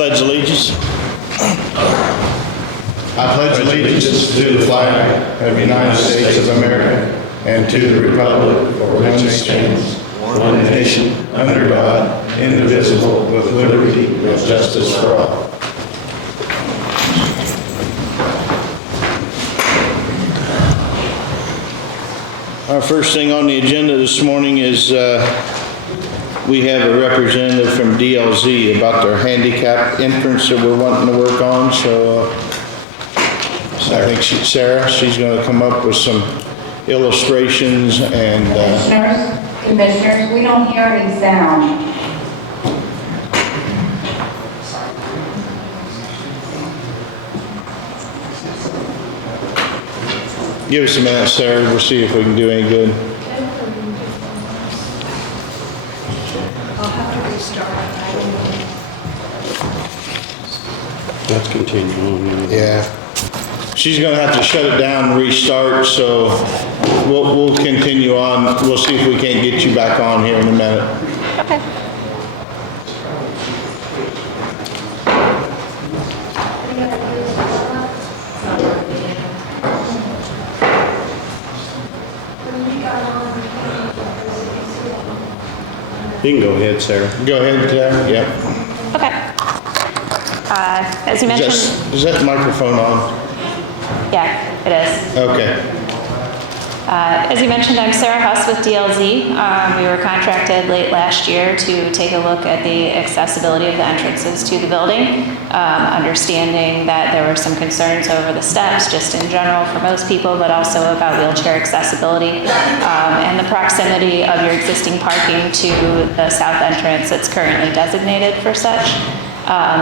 pledge allegiance. I pledge allegiance to the flag of the United States of America and to the republic for which it stands, one nation, under God, indivisible, with liberty and justice for all. Our first thing on the agenda this morning is we have a representative from DLZ about their handicapped entrance that we're wanting to work on. So I think Sarah, she's going to come up with some illustrations and... Commissioners, we don't hear any sound. Give us a minute, Sarah. We'll see if we can do any good. I'll have to restart. Let's continue on. Yeah. She's going to have to shut it down and restart, so we'll continue on. We'll see if we can't get you back on here in a minute. Okay. You can go ahead, Sarah. Go ahead, Sarah. Yep. Okay. As you mentioned, Is that microphone on? yeah, it is. Okay. As you mentioned, I'm Sarah Huss with DLZ. We were contracted late last year to take a look at the accessibility of the entrances to the building, understanding that there were some concerns over the steps just in general for most people, but also about wheelchair accessibility and the proximity of your existing parking to the south entrance that's currently designated for such.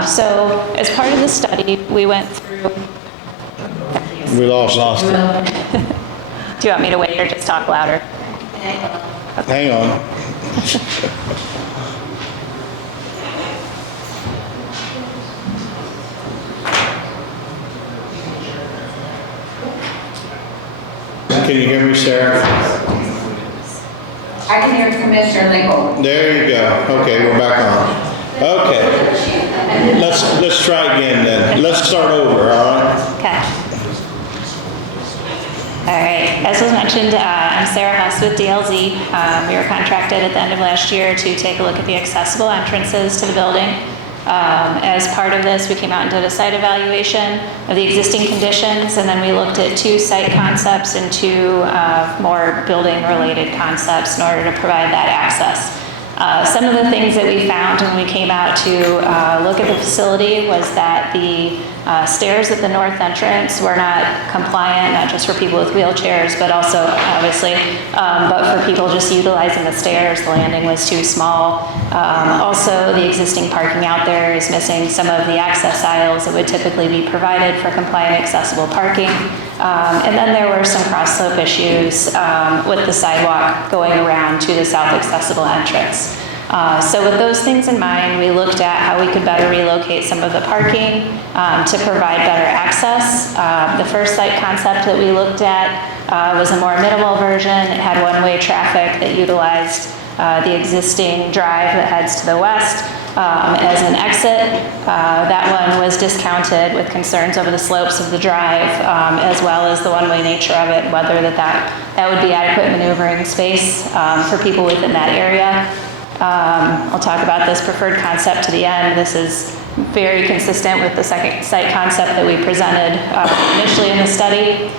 So as part of the study, we went through... We lost it. Do you want me to wait or just talk louder? Hang on. Can you hear me, Sarah? I can hear Commissioner Lingle. There you go. Okay, we're back on. Okay. Let's try again then. Let's start over, all right? Okay. All right, as was mentioned, I'm Sarah Huss with DLZ. We were contracted at the end of last year to take a look at the accessible entrances to the building. As part of this, we came out and did a site evaluation of the existing conditions, and then we looked at 2 site concepts and 2 more building-related concepts in order to provide that access. Some of the things that we found when we came out to look at the facility was that the stairs at the north entrance were not compliant, not just for people with wheelchairs, but also, obviously, but for people just utilizing the stairs. The landing was too small. Also, the existing parking out there is missing some of the access aisles that would typically be provided for compliant accessible parking. And then there were some cross slope issues with the sidewalk going around to the south accessible entrance. So with those things in mind, we looked at how we could better relocate some of the parking to provide better access. The first site concept that we looked at was a more minimal version. It had one-way traffic that utilized the existing drive that heads to the west as an exit. That one was discounted with concerns over the slopes of the drive, as well as the one-way nature of it, whether that would be adequate maneuvering space for people within that area. I'll talk about this preferred concept to the end. This is very consistent with the second site concept that we presented initially in the study.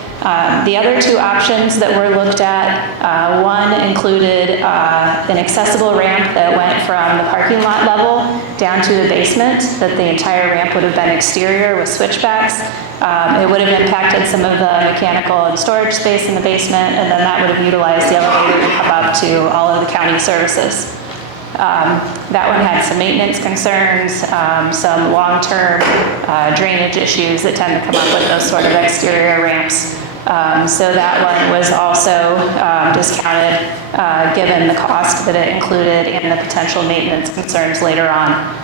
The other 2 options that were looked at, one included an accessible ramp that went from the parking lot level down to the basement, that the entire ramp would have been exterior with switchbacks. It would have impacted some of the mechanical and storage space in the basement, and then that would have utilized the elevator to come up to all of the county services. That one had some maintenance concerns, some long-term drainage issues that tend to come up with those sort of exterior ramps. So that one was also discounted given the cost that it included and the potential maintenance concerns later on.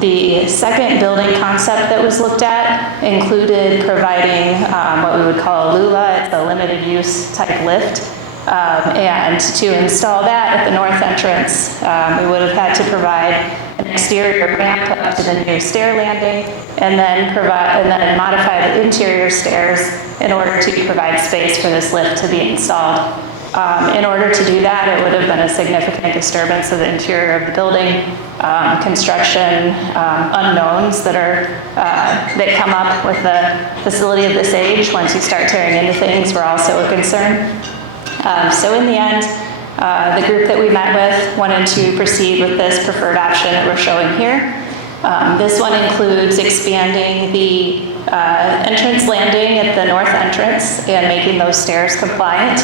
The second building concept that was looked at included providing what we would call a LULA. It's a limited use type lift. And to install that at the north entrance, we would have had to provide an exterior ramp up to the new stair landing, and then modify the interior stairs in order to provide space for this lift to be installed. In order to do that, it would have been a significant disturbance of the interior of the building, construction unknowns that come up with the facility of this age. Once you start tearing into things, we're also a concern. So in the end, the group that we met with wanted to proceed with this preferred option that we're showing here. This one includes expanding the entrance landing at the north entrance and making those stairs compliant.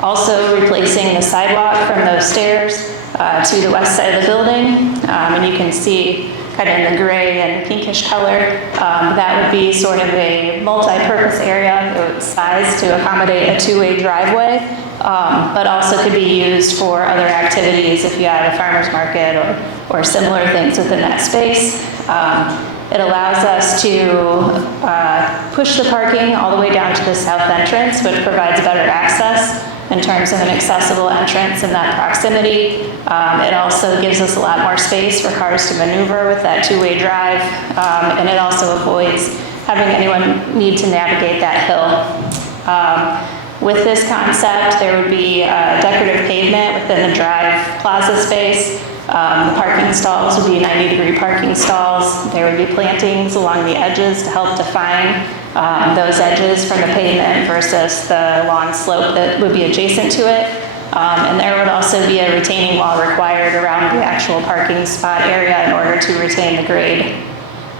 Also replacing the sidewalk from those stairs to the west side of the building. And you can see kind of in the gray and pinkish color, that would be sort of a multi-purpose area. It was sized to accommodate a two-way driveway, but also could be used for other activities if you had a farmer's market or similar things within that space. It allows us to push the parking all the way down to the south entrance, which provides better access in terms of an accessible entrance in that proximity. It also gives us a lot more space for cars to maneuver with that two-way drive, and it also avoids having anyone need to navigate that hill. With this concept, there would be decorative pavement within the drive plaza space. The parking stalls would be 90-degree parking stalls. There would be plantings along the edges to help define those edges from the pavement versus the lawn slope that would be adjacent to it. And there would also be a retaining wall required around the actual parking spot area in order to retain the grade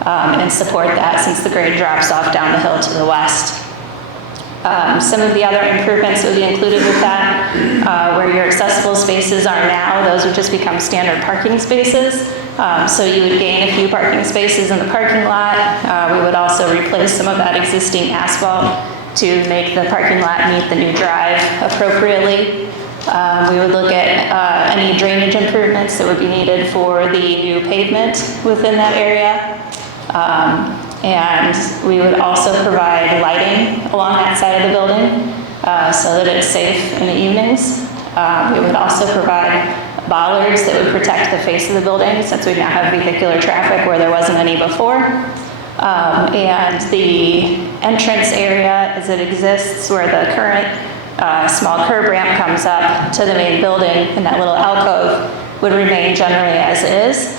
and support that, since the grade drops off down the hill to the west. Some of the other improvements that would be included with that, where your accessible spaces are now, those would just become standard parking spaces. So you would gain a few parking spaces in the parking lot. We would also replace some of that existing asphalt to make the parking lot meet the new drive appropriately. We would look at any drainage improvements that would be needed for the new pavement within that area. And we would also provide lighting along that side of the building so that it's safe in the evenings. We would also provide bollards that would protect the face of the building, since we now have vehicular traffic where there wasn't any before. And the entrance area as it exists, where the current small curb ramp comes up to the main building, and that little alcove would remain generally as is.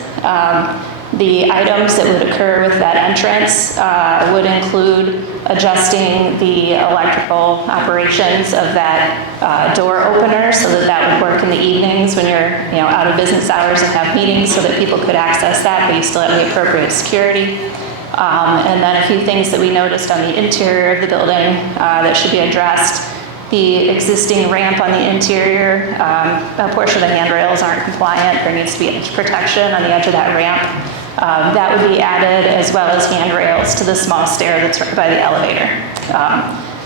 The items that would occur with that entrance would include adjusting the electrical operations of that door opener so that that would work in the evenings when you're out of business hours and have meetings, so that people could access that, but you still have the appropriate security. And then a few things that we noticed on the interior of the building that should be addressed. The existing ramp on the interior, a portion of the handrails aren't compliant. There needs to be edge protection on the edge of that ramp. That would be added, as well as handrails to the small stair that's right by the elevator.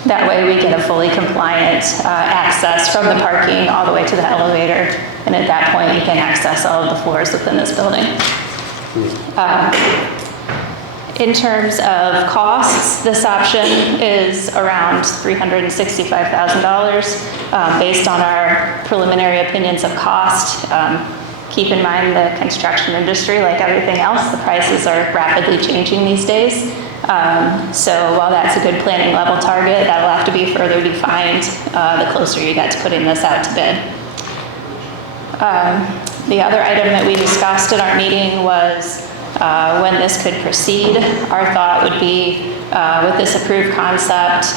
That way we get a fully compliant access from the parking all the way to the elevator, and at that point you can access all of the floors within this building. In terms of costs, this option is around $365,000 based on our preliminary opinions of cost. Keep in mind the construction industry, like everything else, the prices are rapidly changing these days. So while that's a good planning level target, that'll have to be further defined the closer you get to putting this out to bid. The other item that we discussed at our meeting was when this could proceed. Our thought would be with this approved concept,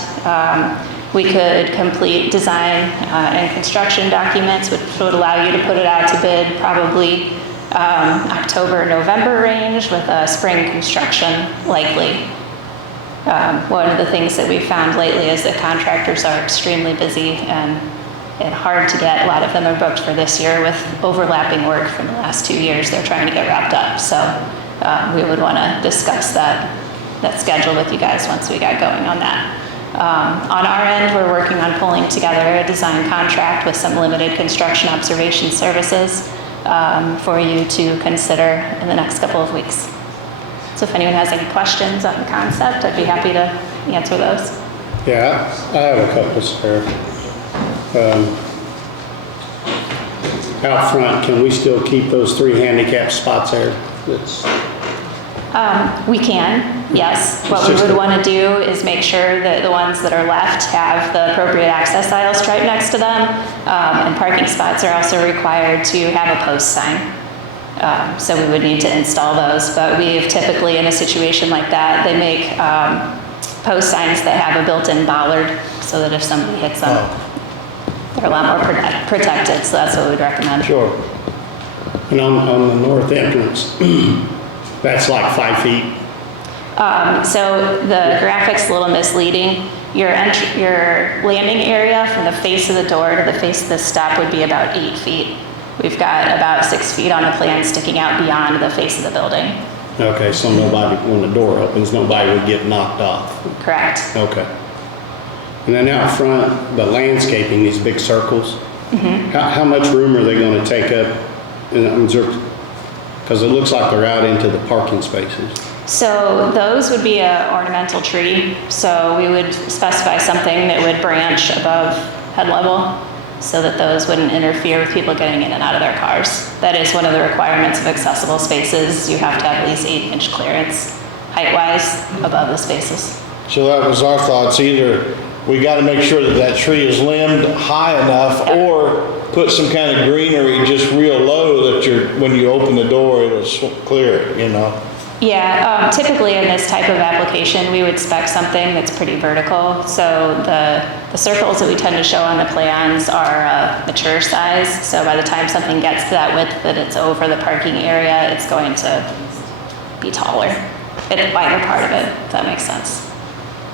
we could complete design and construction documents, which would allow you to put it out to bid probably October, November range, with a spring construction likely. One of the things that we found lately is that contractors are extremely busy and hard to get. A lot of them are booked for this year with overlapping work from the last 2 years they're trying to get wrapped up. So we would want to discuss that schedule with you guys once we got going on that. On our end, we're working on pulling together a design contract with some limited construction observation services for you to consider in the next couple of weeks. So if anyone has any questions on the concept, I'd be happy to answer those. Yeah, I have a couple, Sarah. out front, can we still keep those 3 handicap spots there? That's, We can, yes. What we It's just would a- want to do is make sure that the ones that are left have the appropriate access aisles right next to them. And parking spots are also required to have a post sign. So we would need to install those, but we've typically, in a situation like that, they make post signs that have a built-in bollard so that if somebody hits them, they're a lot more protected, so that's what we'd recommend. Sure. and on the north entrance, that's like 5 feet. So the graphic's a little misleading. Your landing area from the face of the door to the face of the step would be about 8 feet. We've got about 6 feet on the plan sticking out beyond the face of the building. Okay, so nobody, when the door opens, nobody would get knocked off. Correct. Okay. And then out front, the landscaping, these big circles, how much room are they gonna take up? Because it looks like they're out into the parking spaces. So those would be a ornamental tree. So we would specify something that would branch above head level so that those wouldn't interfere with people getting in and out of their cars. That is one of the requirements of accessible spaces. You have to have at least 8-inch clearance height-wise above the spaces. So that was our thoughts, either we gotta make sure that that tree is limbed high enough, or put some kind of greenery just real low that when you open the door, it'll clear it, you know? Yeah, typically in this type of application, we would spec something that's pretty vertical. So the circles that we tend to show on the plans are mature size. So by the time something gets to that width that it's over the parking area, it's going to be taller, the wider part of it, if that makes sense.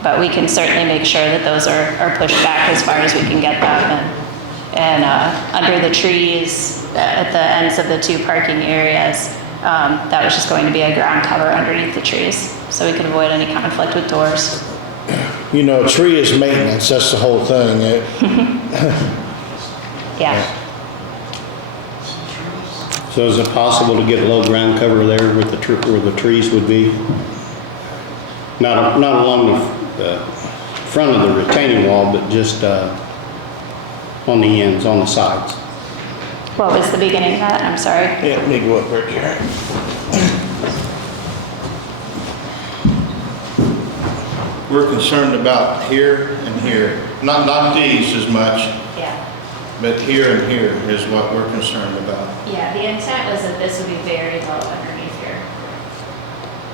But we can certainly make sure that those are pushed back as far as we can get them. And under the trees at the ends of the 2 parking areas, that was just going to be a ground cover underneath the trees, so we could avoid any conflict with doors. You know, a tree is maintenance, that's the whole thing. Yeah. So is it possible to get a little ground cover there with where the trees would be? Not along the front of the retaining wall, but just on the ends, on the sides. What was the beginning of that? I'm sorry. Yeah, let me go up right here. We're concerned about here and here, not these as much, Yeah. but here and here is what we're concerned about. Yeah, the intent was that this would be very low underneath here.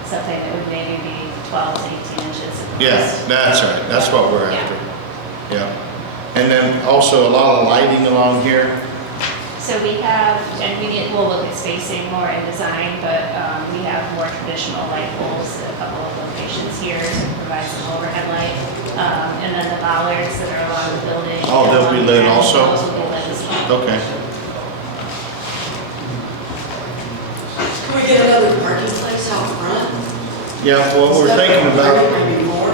Something that would maybe be 12 to 18 inches. at Yeah, most. that's right, that's what we're Yeah. after. Yeah. And then also a lot of lighting along here. So we have, and we'll look at spacing more in design, but we have more traditional light poles at a couple of locations here to provide some overhead light. And then the bollards that are along the building. Oh, they'll be lit also? Those will be lit as well. Okay. Can we get another parking place out front? Yeah, what we're thinking about, Maybe more.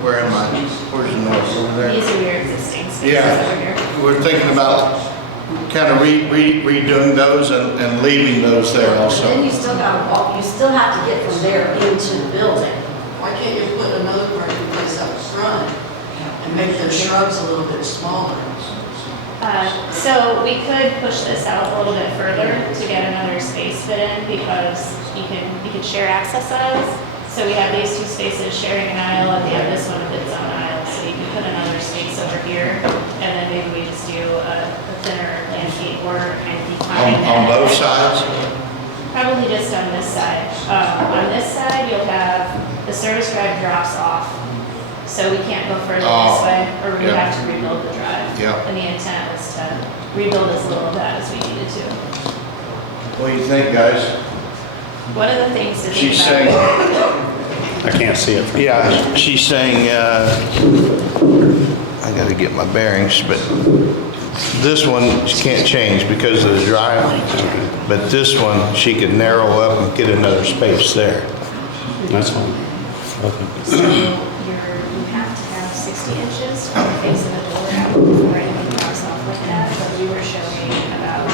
where am I? Where's the notes over there? These are your existing spaces Yeah. over here. We're thinking about kind of redoing those and leaving those there Then also. you still gotta walk, you still have to get from there into the building. Why can't you put another parking place up front and make the shrubs a little bit smaller? So we could push this out a little bit further to get another space fit in, because you could share access aisles. So we have these 2 spaces sharing an aisle, at the end of this one with its own aisle. So you can put another space over here, and then maybe we just do a thinner landscape border kind of behind On that. both sides? Probably just on this side. On this side, you'll have, the service drive drops off, so we can't go further Oh, this way, or we would yeah. have to rebuild the drive. Yeah. And the intent was to rebuild as little of that as we needed to. What do you think, guys? One of the things to think She's about. saying, I can't see it. yeah, she's saying, I gotta get my bearings, but this one she can't change because of the drive. But this one, she could narrow up and get another space there. That's fine. So you have to have 60 inches from the face of the door before anything drops off like that. But we were showing about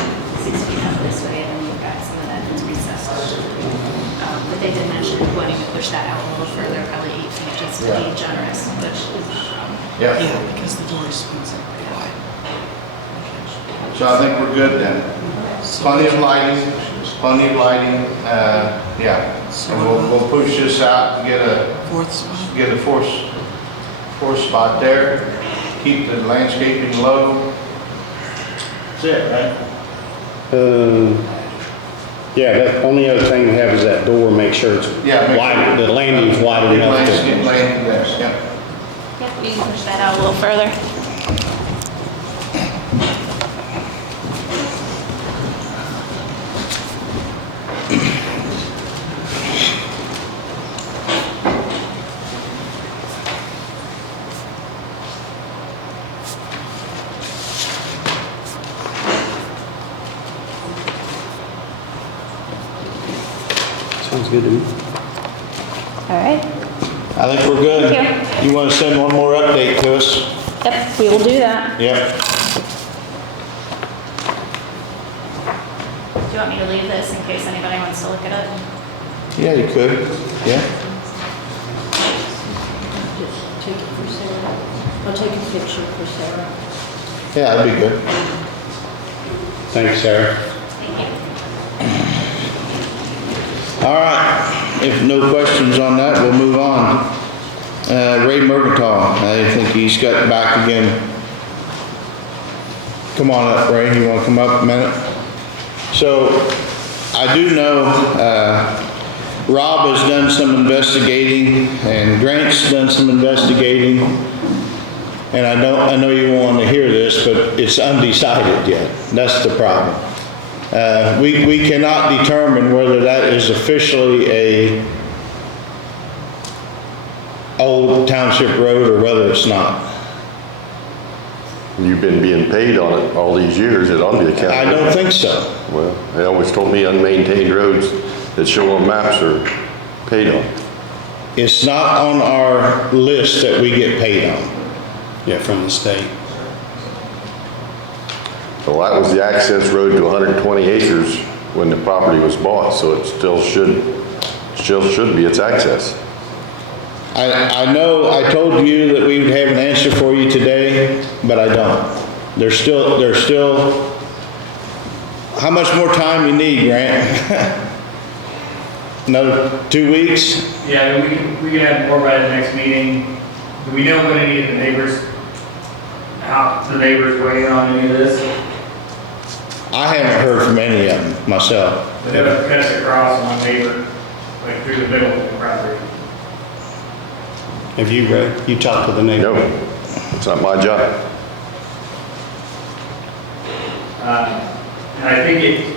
6 feet up this way, and then you've got some of that that's recessed. But they did mention wanting to push that out a little further, probably 8 feet, just to be generous, which is no problem. Yeah. Yeah, because the door swings up pretty wide. So I think we're good then. Plenty of lighting, yeah. And we'll push this out and get a fourth spot there. Keep the landscaping low. That's it, right? Yeah, the only other thing we have is that door, make sure it's Yeah, make wide, sure- the landing's wide Big enough. landscape landing there, yeah. Yep, you can push that out a little further. Sounds good to me. All right. I think we're good. Thank You want to send one more update to us? Yep, we will do that. Yep. Do you want me to leave this in case anybody wants to look at it? Yeah, you could, yeah. Just take it for Sarah. I'll take a picture for Sarah. Yeah, that'd be good. Thanks, Sarah. Thank you. All right, if no questions on that, we'll move on. Ray Mercantile, I think he's got back again. Come on up, Ray, you wanna come up a minute? So, I do know, Rob has done some investigating, and Grant's done some investigating. And I know you want to hear this, but it's undecided yet. That's the problem. We cannot determine whether that is officially a old township road or whether it's not. You've been being paid on it all these years, it ought to be a county. I don't think so. Well, they always told me unmaintained roads that show on maps are paid on. It's not on our list that we get paid on. Yeah, from the state. Well, that was the access road to 120 acres when the property was bought, so it still should be its access. I know I told you that we would have an answer for you today, but I don't. There's still, how much more time you need, Grant? Another 2 weeks? Yeah, we can have more by the next meeting. Do we know what any of the neighbors, how the neighbors weigh in on any of this? I haven't heard from any of them myself. But if it cuts across on neighbor, like through the middle of the property. Have you, Ray? You talked to the neighbor? No, it's not my job. And I think it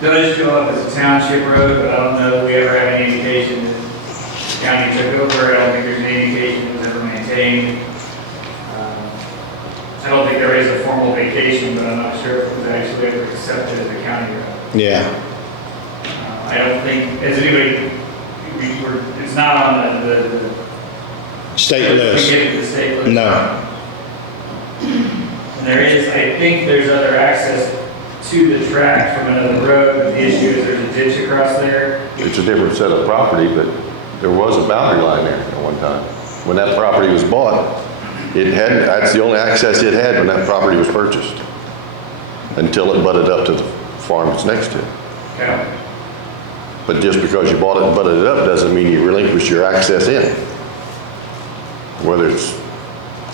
does show up as a township road, but I don't know if we ever have any indication that the county took over. I don't think there's any indication it was ever maintained. I don't think there is a formal vacation, but I'm not sure if it was actually ever accepted as a county road. Yeah. I don't think, as anybody, it's not on the State we list. get to the state list. No. And there is, I think there's other access to the track from another road, but the issue is there's a ditch across there. It's a different set of property, but there was a boundary line there at one time. When that property was bought, that's the only access it had when that property was purchased, until it butted up to the farm it's next to. Okay. But just because you bought it and butted it up doesn't mean you relinquished your access in. Whether it's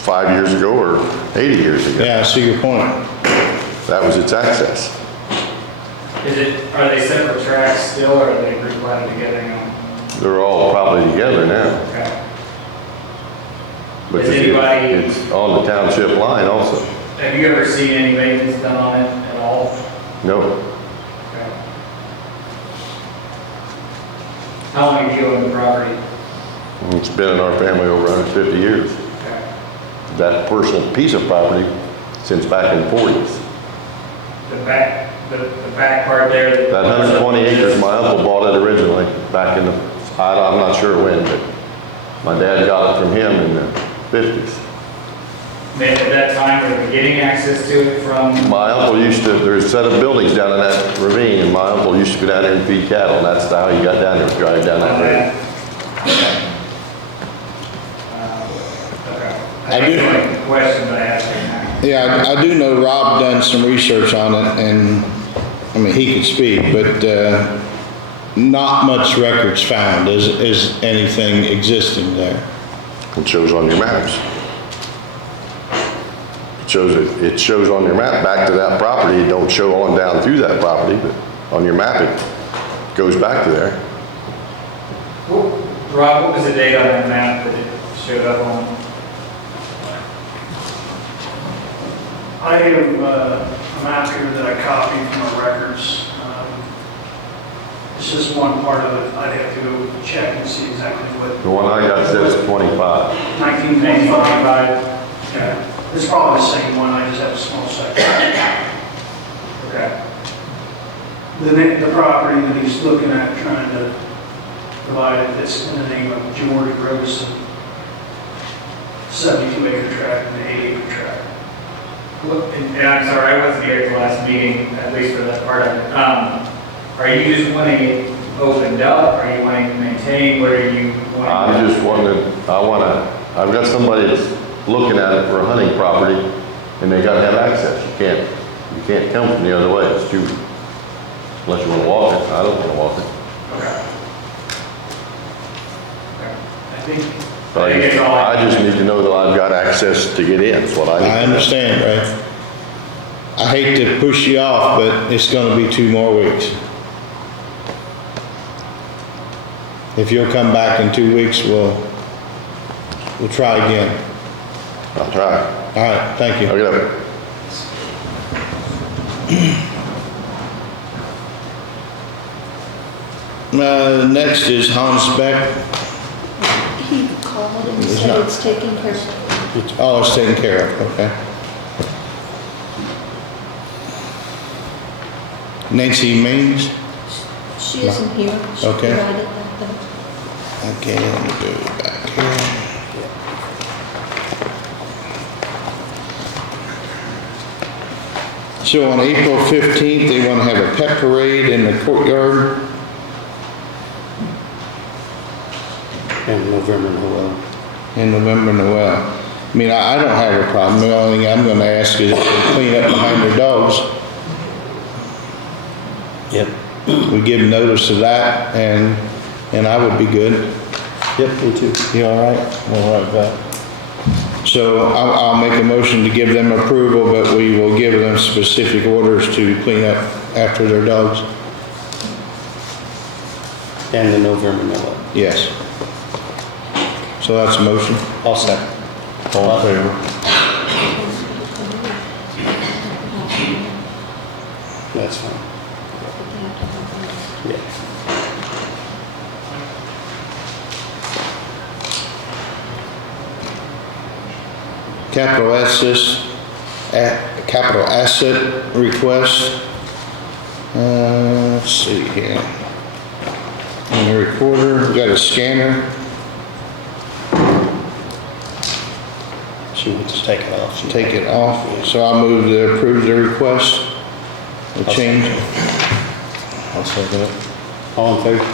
5 years ago or 80 years ago. Yeah, I see your point. That was its access. Are they separate tracks still, or are they group together now? They're all probably together now. Okay. But Is anybody- it's on the township line also. Have you ever seen any maintenance done on it at all? No, Okay. How long have you owned the property? it's been in our family over 150 years. Okay. That personal piece of property since back in the 40s. The back part there. That 120 acres, my uncle bought it originally back in the, I'm not sure when, but my dad got it from him in the 50s. At that time, were they getting access to it from? My uncle there's a set of buildings down in that ravine, and my uncle used to go down there and feed cattle, and that's how he got down there, drive down that road. Okay. I do- think like the question that I asked right now. Yeah, I do know Rob done some research on it, and, I mean, he could speak, but, not much records found. Is anything existing there? It shows on your maps. It shows on your map back to that property. It don't show on down through that property, but on your map, it goes back to there. Rob, what was the date on that map that it showed up on? I have a map here that I copied from our records. It's just one part of it. I'd have to go check and see exactly what. The one I got says 25. 1925. Yeah, it's probably the same one, I just have a small section. Okay. The property that he's looking at, trying to provide, it's in the name of George Gross, 72 acre tract and an 8 acre tract. And I'm sorry, I wasn't here at the last meeting, at least for that part of it. Are you just wanting it opened up? Are you wanting to maintain? What are you wanting? I'm just wondering, I've got somebody that's looking at it for a hunting property, and they gotta have access. You can't come from the other way. It's too, unless you wanna walk it. I don't wanna walk it. Okay. I think But it's all. I just need to know that I've got access to get in, that's what I need. I understand, right? I hate to push you off, but it's gonna be 2 more weeks. If you'll come back in 2 weeks, we'll try again. I'll try. All right, thank you. I'll get up. Next is Hans Beck. He called and It's said not- it's taken care of. Oh, it's taken care of, okay. Nancy Means? She isn't here. She Okay. provided that though. Okay, let me go back here. So on April 15th, they want to have a pet parade in the courtyard. And November, Noel. In November, Noel. I mean, I don't have a problem. The only thing I'm gonna ask is if they clean up behind their dogs. Yep. We give notice of that, and I would be good. Yep, me too. You all right? All right, that. So I'll make a motion to give them approval, but we will give them specific orders to clean up after their dogs. And the November, Noel. Yes. So that's a motion. I'll second. All in favor? That's fine. Yeah. Capital asset request. Let's see here. In the recorder, we got a scanner. She wants to take it off. Take it off. So I'll move to approve the request. The change. I'll second it. All in favor?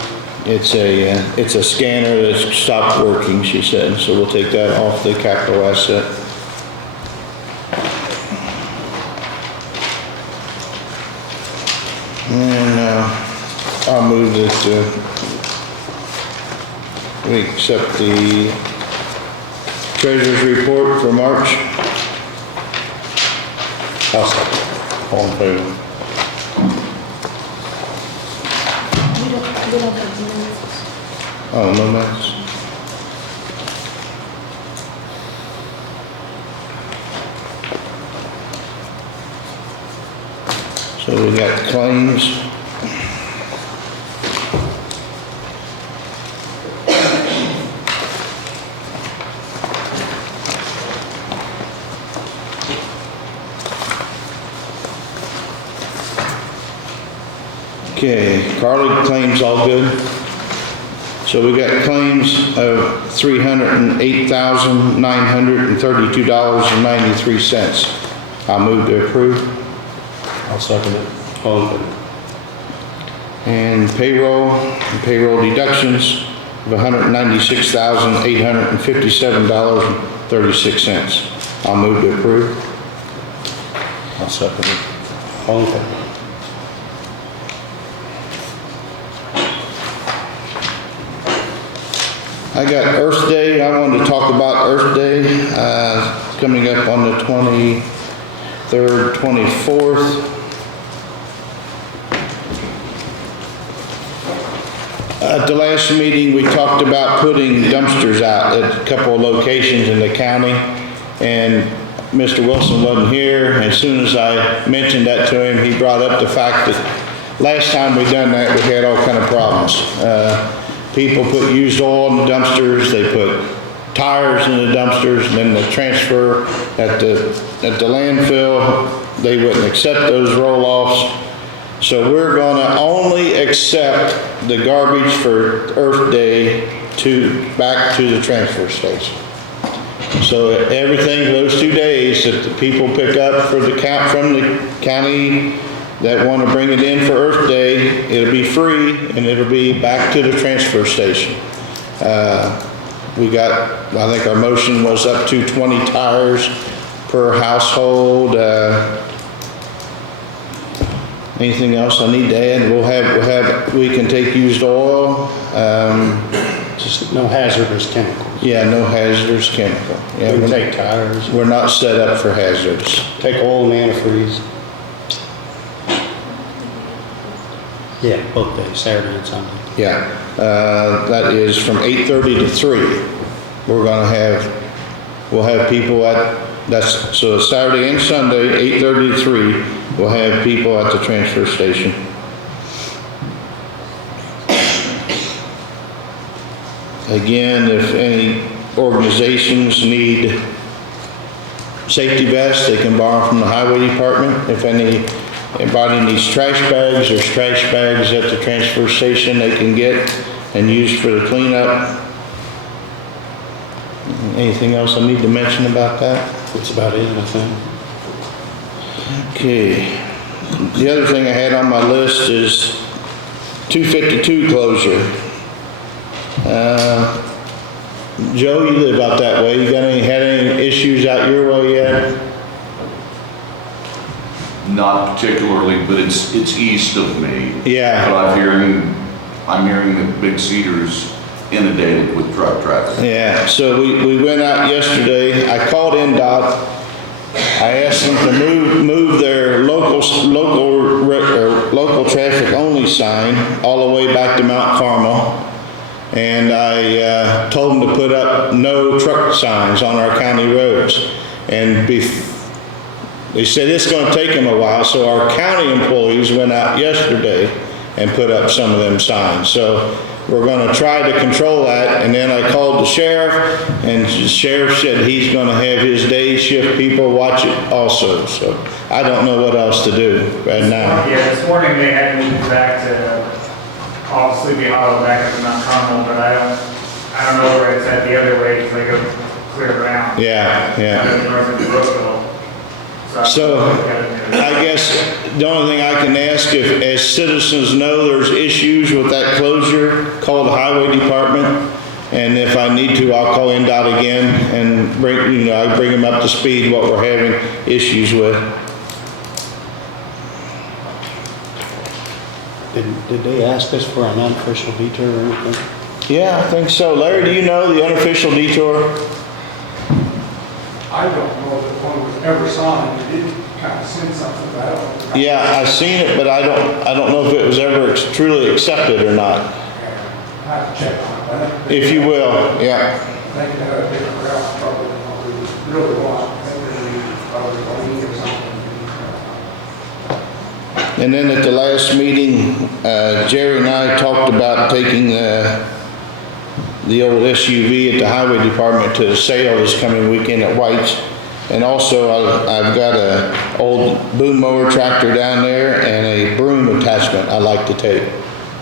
It's a scanner that's stopped working, she said, so we'll take that off the capital asset. And, I'll move that, we accept the treasurer's report for March. I'll second. All in favor? We don't have minutes. Oh, no minutes. So we got claims. Okay, Carly, claims all good? So we got claims of $308,932.93. I'll move to approve. I'll second it. All in favor? And payroll deductions of $196,857.36. I'll move to approve. I'll second it. All in favor? I got Earth Day. I wanted to talk about Earth Day, coming up on the 23rd, 24th. At the last meeting, we talked about putting dumpsters out at a couple of locations in the county, and Mr. Wilson wasn't here. As soon as I mentioned that to him, he brought up the fact that last time we done that, we had all kind of problems. People put used oil in the dumpsters, they put tires in the dumpsters, and then the transfer at the landfill, they wouldn't accept those roll-offs. So we're gonna only accept the garbage for Earth Day back to the transfer station. So everything those 2 days that the people pick up from the county that want to bring it in for Earth Day, it'll be free and it'll be back to the transfer station. We got, I think our motion was up to 20 tires per household. Anything else I need to add? We can take used oil. Just no hazardous chemicals. Yeah, no hazardous chemical. Yeah, We can take tires, we're not set up for hazards. take oil and antifreeze. Yeah, both days, Saturday and Sunday. Yeah, that is from 8:30 to 3. We'll have people so Saturday and Sunday, 8:30 to 3, we'll have people at the transfer station. Again, if any organizations need safety vests, they can borrow from the highway department. If anybody needs trash bags, there's trash bags at the transfer station they can get and use for the cleanup. Anything else I need to mention about that? That's about it, I think. Okay. The other thing I had on my list is 252 closure. Joe, you live out that way. You had any issues out your way yet? Not particularly, but it's east of me. Yeah. But I'm hearing that Big Cedar's inundated with truck traffic. Yeah, so we went out yesterday. I called NDOT. I asked them to move their local traffic only sign all the way back to Mount Carmel. And I told them to put up no truck signs on our county roads. And they said it's going to take them a while, so our county employees went out yesterday and put up some of them signs. So we're going to try to control that. And then I called the sheriff, and the sheriff said he's going to have his day shift people watch it also. So I don't know what else to do right now. Yeah, this morning they had moved back to off Sleepy Hollow back up to Mount Carmel, but I don't know where it's at the other way because they go clear around. Yeah. North of Brooksville. So I guess the only thing I can ask, if as citizens know there's issues with that closure, call the highway department. And if I need to, I'll call NDOT again and bring them up to speed what we're having issues with. Did they ask us for an unofficial detour or anything? Yeah, I think so. Larry, do you know the unofficial detour? I don't know if one was ever signed. It did kind of send something, but I don't know. Yeah, I've seen it, but I don't know if it was ever truly accepted or not. I have to check on it. If you will, yeah. I think it had a different route probably than what we really want. I think we probably want to get something. And then at the last meeting, Jerry and I talked about taking the old SUV at the highway department to the sale this coming weekend at White's. And also I've got a old boom mower tractor down there and a broom attachment I'd like to take.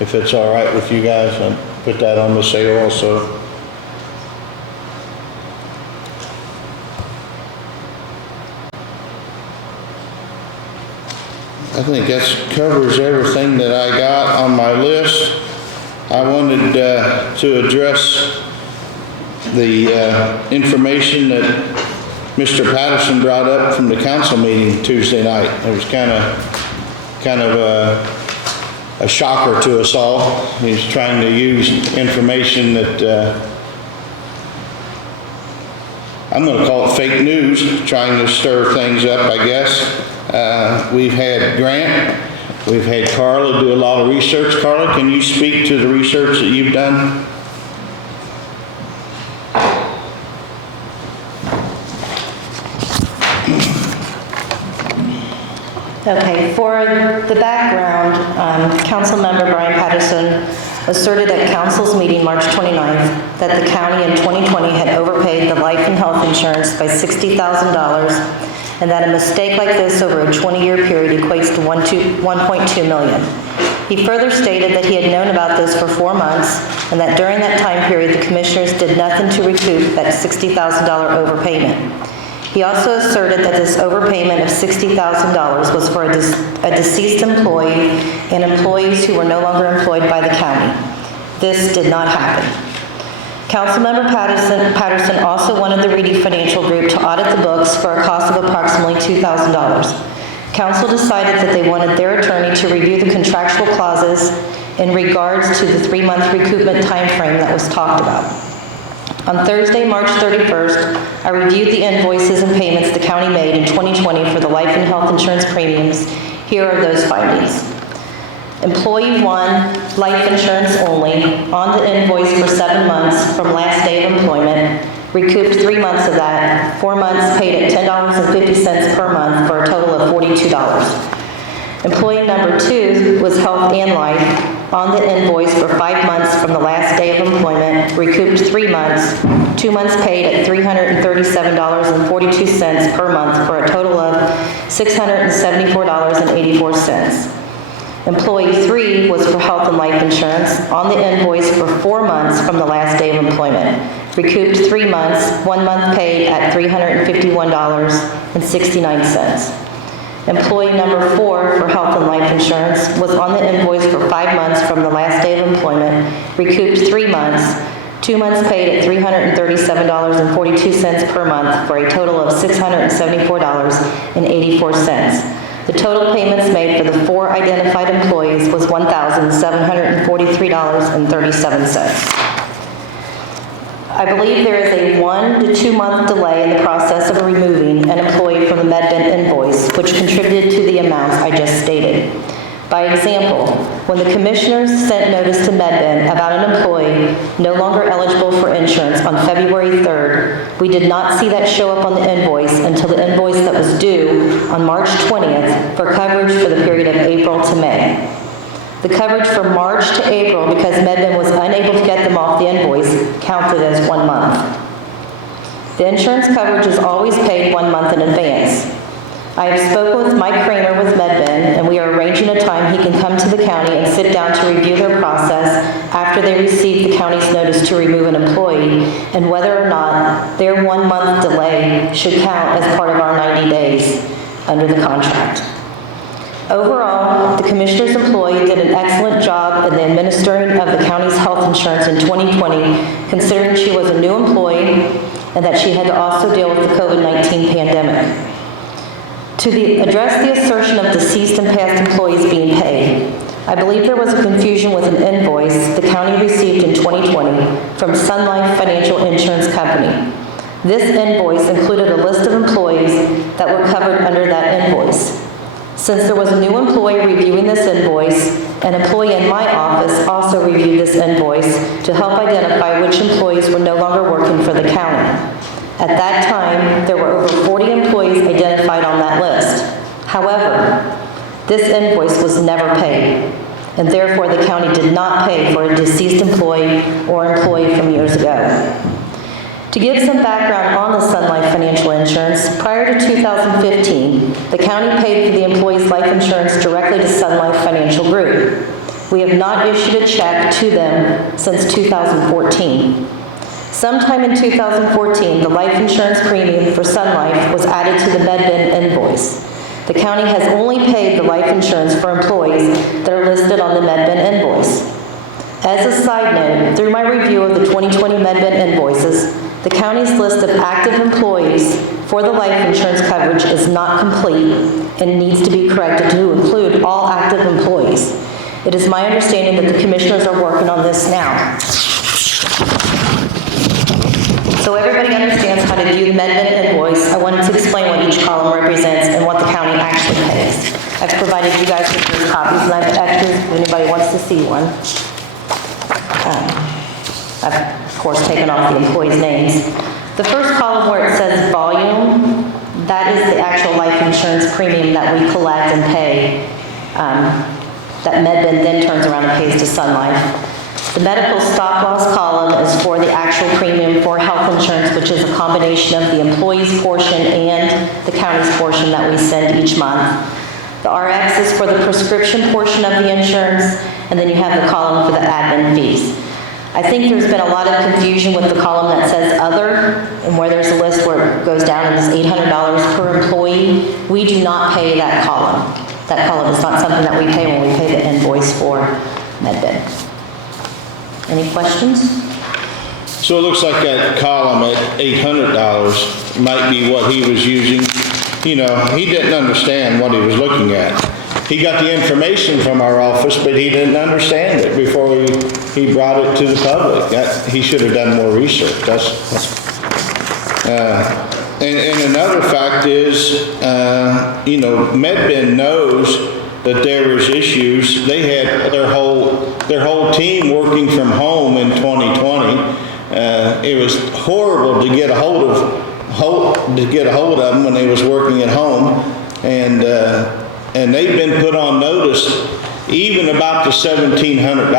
If it's all right with you guys, I'll put that on the sale also. I think that covers everything that I got on my list. I wanted to address the information that Mr. Patterson brought up from the council meeting Tuesday night. It was kind of a shocker to us all. He's trying to use information that I'm going to call it fake news, trying to stir things up, I guess. We've had Grant, we've had Carla do a lot of research. Carla, can you speak to the research that you've done? Okay, for the background, Councilmember Brian Patterson asserted at Council's meeting March 29th that the county in 2020 had overpaid the life and health insurance by $60,000 and that a mistake like this over a 20-year period equates to $1.2 million. He further stated that he had known about this for 4 months and that during that time period the commissioners did nothing to recoup that $60,000 overpayment. He also asserted that this overpayment of $60,000 was for a deceased employee and employees who were no longer employed by the county. This did not happen. Councilmember Patterson also wanted the Reedy Financial Group to audit the books for a cost of approximately $2,000. Council decided that they wanted their attorney to review the contractual clauses in regards to the 3-month recoupment time frame that was talked about. On Thursday, March 31st, I reviewed the invoices and payments the county made in 2020 for the life and health insurance premiums. Here are those findings. Employee 1, life insurance only, on the invoice for 7 months from last day of employment, recouped 3 months of that, 4 months paid at $10.50 per month for a total of $42. Employee number 2 was health and life, on the invoice for 5 months from the last day of employment, recouped 3 months, 2 months paid at $337.42 per month for a total of $674.84. Employee 3 was for health and life insurance, on the invoice for 4 months from the last day of employment, recouped 3 months, 1 month paid at $351.69. Employee number 4 for health and life insurance was on the invoice for 5 months from the last day of employment, recouped 3 months, 2 months paid at $337.42 per month for a total of $674.84. The total payments made for the 4 identified employees was $1,743.37. I believe there is a 1 to 2 month delay in the process of removing an employee from the MedBen invoice, which contributed to the amounts I just stated. By example, when the commissioners sent notice to MedBen about an employee no longer eligible for insurance on February 3rd, we did not see that show up on the invoice until the invoice that was due on March 20th for coverage for the period of April to May. The coverage from March to April, because MedBen was unable to get them off the invoice, counted as 1 month. The insurance coverage is always paid 1 month in advance. I have spoken with Mike Kramer with MedBen, and we are arranging a time he can come to the county and sit down to review their process after they receive the county's notice to remove an employee, and whether or not their 1 month delay should count as part of our 90 days under the contract. Overall, the commissioner's employee did an excellent job in the administering of the county's health insurance in 2020, considering she was a new employee and that she had to also deal with the COVID-19 pandemic. To address the assertion of deceased and past employees being paid, I believe there was a confusion with an invoice the county received in 2020 from Sun Life Financial Insurance Company. This invoice included a list of employees that were covered under that invoice. Since there was a new employee reviewing this invoice, an employee in my office also reviewed this invoice to help identify which employees were no longer working for the county. At that time, there were over 40 employees identified on that list. However, this invoice was never paid, and therefore the county did not pay for a deceased employee or employee from years ago. To give some background on the Sun Life Financial Insurance, prior to 2015, the county paid for the employee's life insurance directly to Sun Life Financial Group. We have not issued a check to them since 2014. Sometime in 2014, the life insurance premium for Sun Life was added to the MedBen invoice. The county has only paid the life insurance for employees that are listed on the MedBen invoice. As a side note, through my review of the 2020 MedBen invoices, the county's list of active employees for the life insurance coverage is not complete and needs to be corrected to include all active employees. It is my understanding that the commissioners are working on this now. So everybody understands how to view the MedBen invoice. I wanted to explain what each column represents and what the county actually pays. I've provided you guys with those copies, and I have extras if anybody wants to see one. I've, of course, taken off the employees' names. The first column where it says volume, that is the actual life insurance premium that we collect and pay, that MedBen then turns around and pays to Sun Life. The medical stop loss column is for the actual premium for health insurance, which is a combination of the employee's portion and the county's portion that we send each month. The RX is for the prescription portion of the insurance, and then you have the column for the admin fees. I think there's been a lot of confusion with the column that says other, and where there's a list where it goes down and it's $800 per employee. We do not pay that column. That column is not something that we pay when we pay the invoice for MedBen. Any questions? So it looks like that column at $800 might be what he was using. You know, he didn't understand what he was looking at. He got the information from our office, but he didn't understand it before he brought it to the public. He should have done more research. And another fact is, you know, MedBen knows that there was issues. They had their whole team working from home in 2020. It was horrible to get a hold of them when they was working at home, and they've been put on notice even about the $1,700.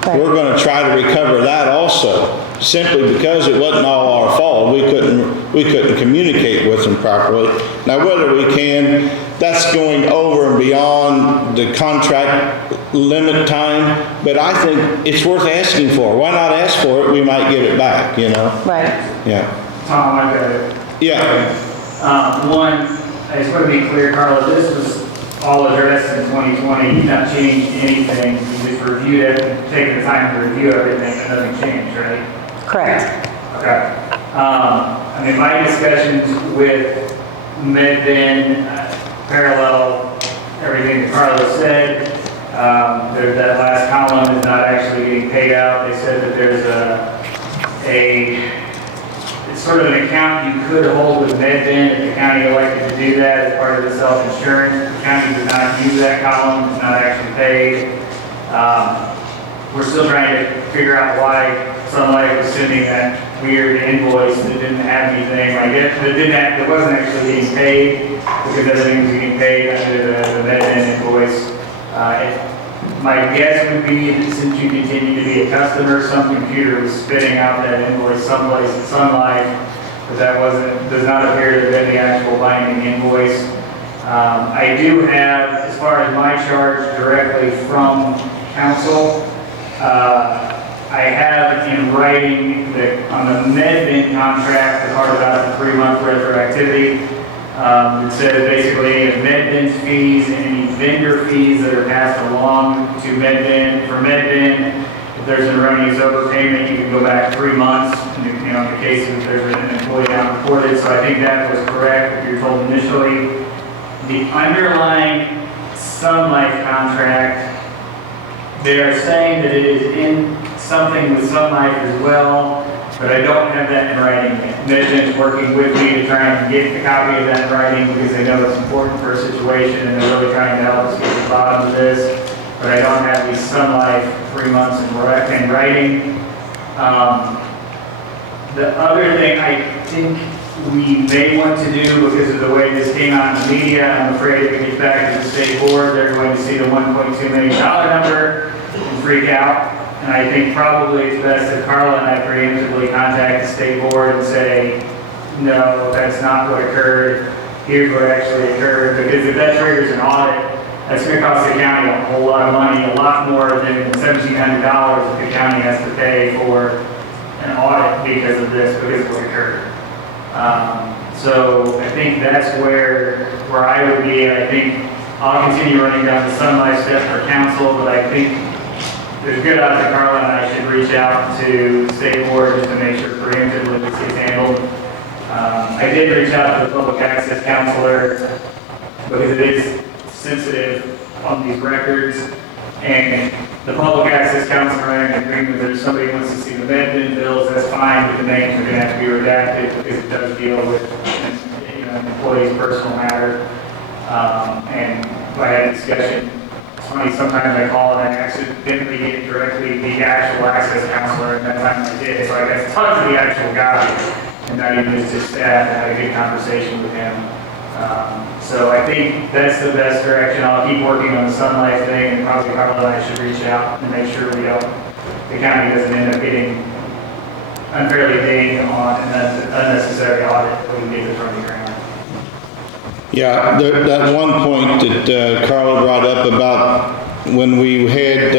Right. We're going to try to recover that also, simply because it wasn't all our fault. We couldn't communicate with them properly. Now, whether we can, that's going over and beyond the contract limit time, but I think it's worth asking for. Why not ask for it? We might get it back, you know? Right. Yeah. Tom, I got it. Yeah. One, I just want to be clear, Carla, this was all addressed in 2020. You've not changed anything. You just reviewed it, taken the time to review everything, and nothing changed, right? Correct. Okay. I mean, my discussions with MedBen parallel everything that Carla said. That last column is not actually getting paid out. They said that there's it's sort of an account you could hold with MedBen if the county elected to do that as part of the self-insurance. The county does not use that column. It's not actually paid. We're still trying to figure out why Sun Life was sending that weird invoice that didn't have anything. I guess that wasn't actually getting paid because everything was getting paid under the MedBen invoice. My guess would be that since you continue to be a customer, some computer was spitting out that invoice someplace at Sun Life, but does not appear to have been the actual binding invoice. I do have, as far as my charge directly from council, I have in writing that on the MedBen contract, the part about the 3-month retroactivity, it says basically MedBen's fees and any vendor fees that are passed along to MedBen, for MedBen, if there's an erroneous overpayment, you can go back 3 months, in the case if there's an employee not reported. So I think that was correct, what you're told initially. The underlying Sun Life contract, they are saying that it is in something with Sun Life as well, but I don't have that in writing yet. MedBen's working with me to try and get the copy of that in writing because they know it's important for a situation and they're really trying to help us get to the bottom of this. But I don't have the Sun Life 3 months in writing. The other thing I think we may want to do, because of the way this came out in the media, I'm afraid if it gets back to the state board, they're going to see the $1.2 million number and freak out. And I think probably it's best if Carla and I preemptively contact the state board and say, no, that's not what occurred. Here's what actually occurred. Because if that triggers an audit, that's going to cost the county a whole lot of money, a lot more than $1,700 that the county has to pay for an audit because of this, because of what occurred. So I think that's where I would be. And I think I'll continue running down the Sun Life step for council, but I think there's good odds that Carla and I should reach out to the state board just to make sure preemptively this gets handled. I did reach out to the public access counselor because it is sensitive on these records. And the public access counselor and I agreement that if somebody wants to see the MedBen bills, that's fine, but the names are gonna have to be redacted because it does deal with, you know, an employee's personal matter. And I had a discussion, it's funny, sometimes I call and I accidentally get directly the actual access counselor, and that time I did, so I got to talk to the actual guy, and not even just staff, and had a good conversation with him. So I think that's the best direction. I'll keep working on the sunlight thing, and probably Carla and I should reach out and make sure we don't, the county doesn't end up getting unfairly dinged on an unnecessary audit when we get this running around. Yeah, that one point that Carla brought up about when we had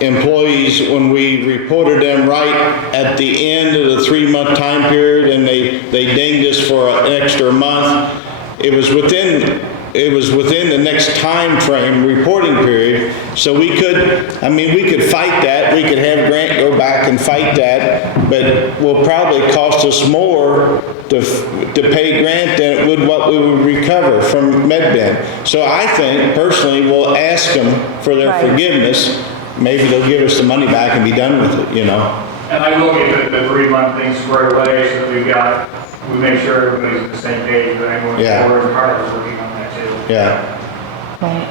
employees, when we reported them right at the end of the 3-month time period and they dinged us for an extra month, it was within the next time frame reporting period. So we could fight that. We could have Grant go back and fight that, but it will probably cost us more to pay Grant than it would what we would recover from MedBen. So I think personally we'll ask them for their forgiveness. Maybe they'll give us the money back and be done with it, you know. And I will get the 3-month thing squared away so that we make sure everybody's on the same page, but I'm going forward, and Carla's working on that too. Yeah. Right.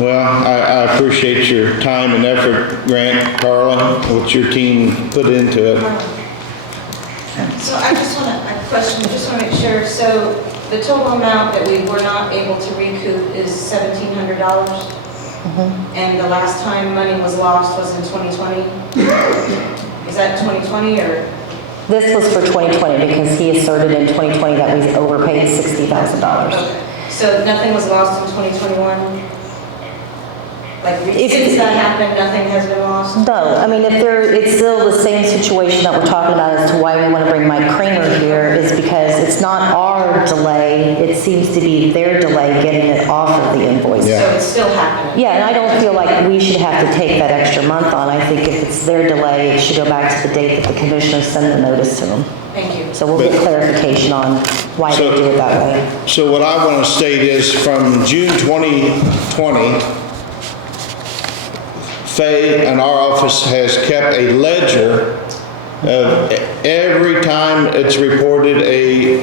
Well, I appreciate your time and effort, Grant, Carla, what your team put into it. So I just want to, a question, just want to make sure, so the total amount that we were not able to recoup is $1,700? And the last time money was lost was in 2020? Is that 2020 or? This was for 2020 because he asserted in 2020 that we overpaid $60,000. Okay. So nothing was lost in 2021? Like, since that happened, nothing has been lost? No, I mean, it's still the same situation that we're talking about as to why we want to bring Mike Kramer here is because it's not our delay, it seems to be their delay getting it off of the invoice. So it's still happening? Yeah, and I don't feel like we should have to take that extra month on. I think if it's their delay, it should go back to the date that the commissioners send the notice to them. Thank you. So we'll get clarification on why they do it that way. So what I want to state is from June 2020, Faye and our office has kept a ledger of every time it's reported a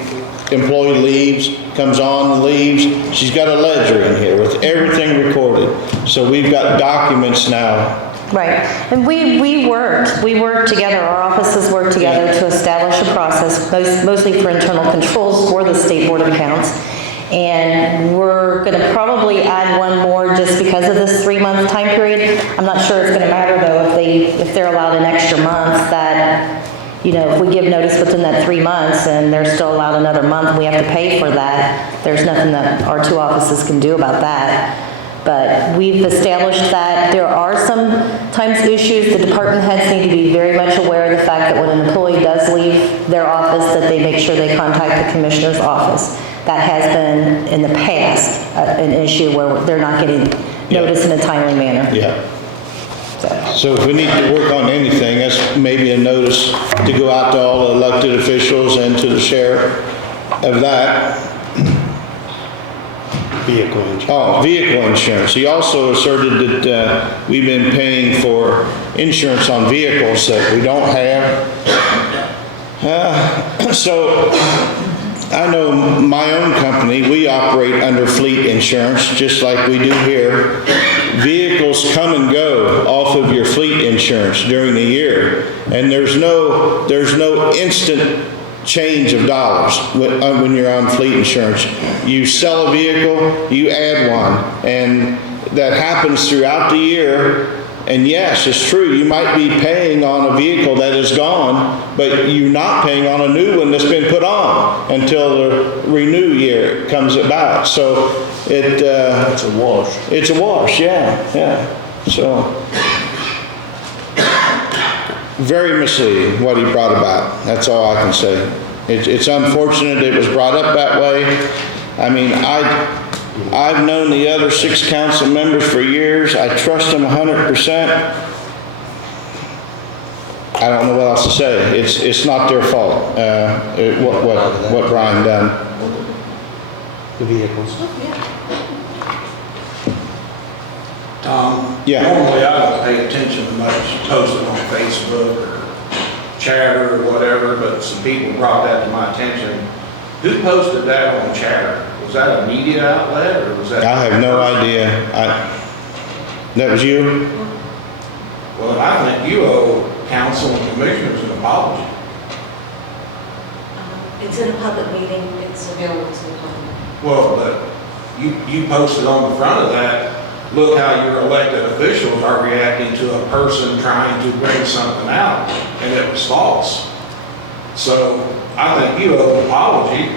employee leaves, comes on, leaves. She's got a ledger in here with everything recorded. So we've got documents now. Right, and we worked together, our offices worked together to establish a process, mostly for internal controls for the State Board of Accounts. And we're going to probably add one more just because of this 3-month time period. I'm not sure it's going to matter though if they're allowed an extra month that, you know, if we give notice within that 3 months and they're still allowed another month, we have to pay for that. There's nothing that our 2 offices can do about that. But we've established that there are sometimes issues. The department heads need to be very much aware of the fact that when an employee does leave their office, that they make sure they contact the commissioner's office. That has been, in the past, an issue where they're not getting notice in a timely manner. Yeah. So if we need to work on anything, that's maybe a notice to go out to all the elected officials and to the sheriff of that. Vehicle insurance. Oh, vehicle insurance. He also asserted that we've been paying for insurance on vehicles that we don't have. So I know my own company, we operate under fleet insurance, just like we do here. Vehicles come and go off of your fleet insurance during the year, and there's no instant change of dollars when you're on fleet insurance. You sell a vehicle, you add one, and that happens throughout the year. And yes, it's true, you might be paying on a vehicle that is gone, but you're not paying on a new one that's been put on until the renew year comes about. So it's a wash. It's a wash, yeah. So very misleading what he brought about. That's all I can say. It's unfortunate it was brought up that way. I mean, I've known the other 6 council members for years. I trust them 100%. I don't know what else to say. It's not their fault, what Brian done. The vehicles. Tom? Yeah. Normally, I don't pay attention to much posted on Facebook or Chatter or whatever, but some people brought that to my attention. Who posted that on Chatter? Was that a media outlet or was that? I have no idea. That was you? Well, I think you owe council and commissioners an apology. It's in a public meeting, it's available to the public. Well, but you posted on the front of that, look how your elected officials are reacting to a person trying to bring something out, and it was false. So I think you owe an apology.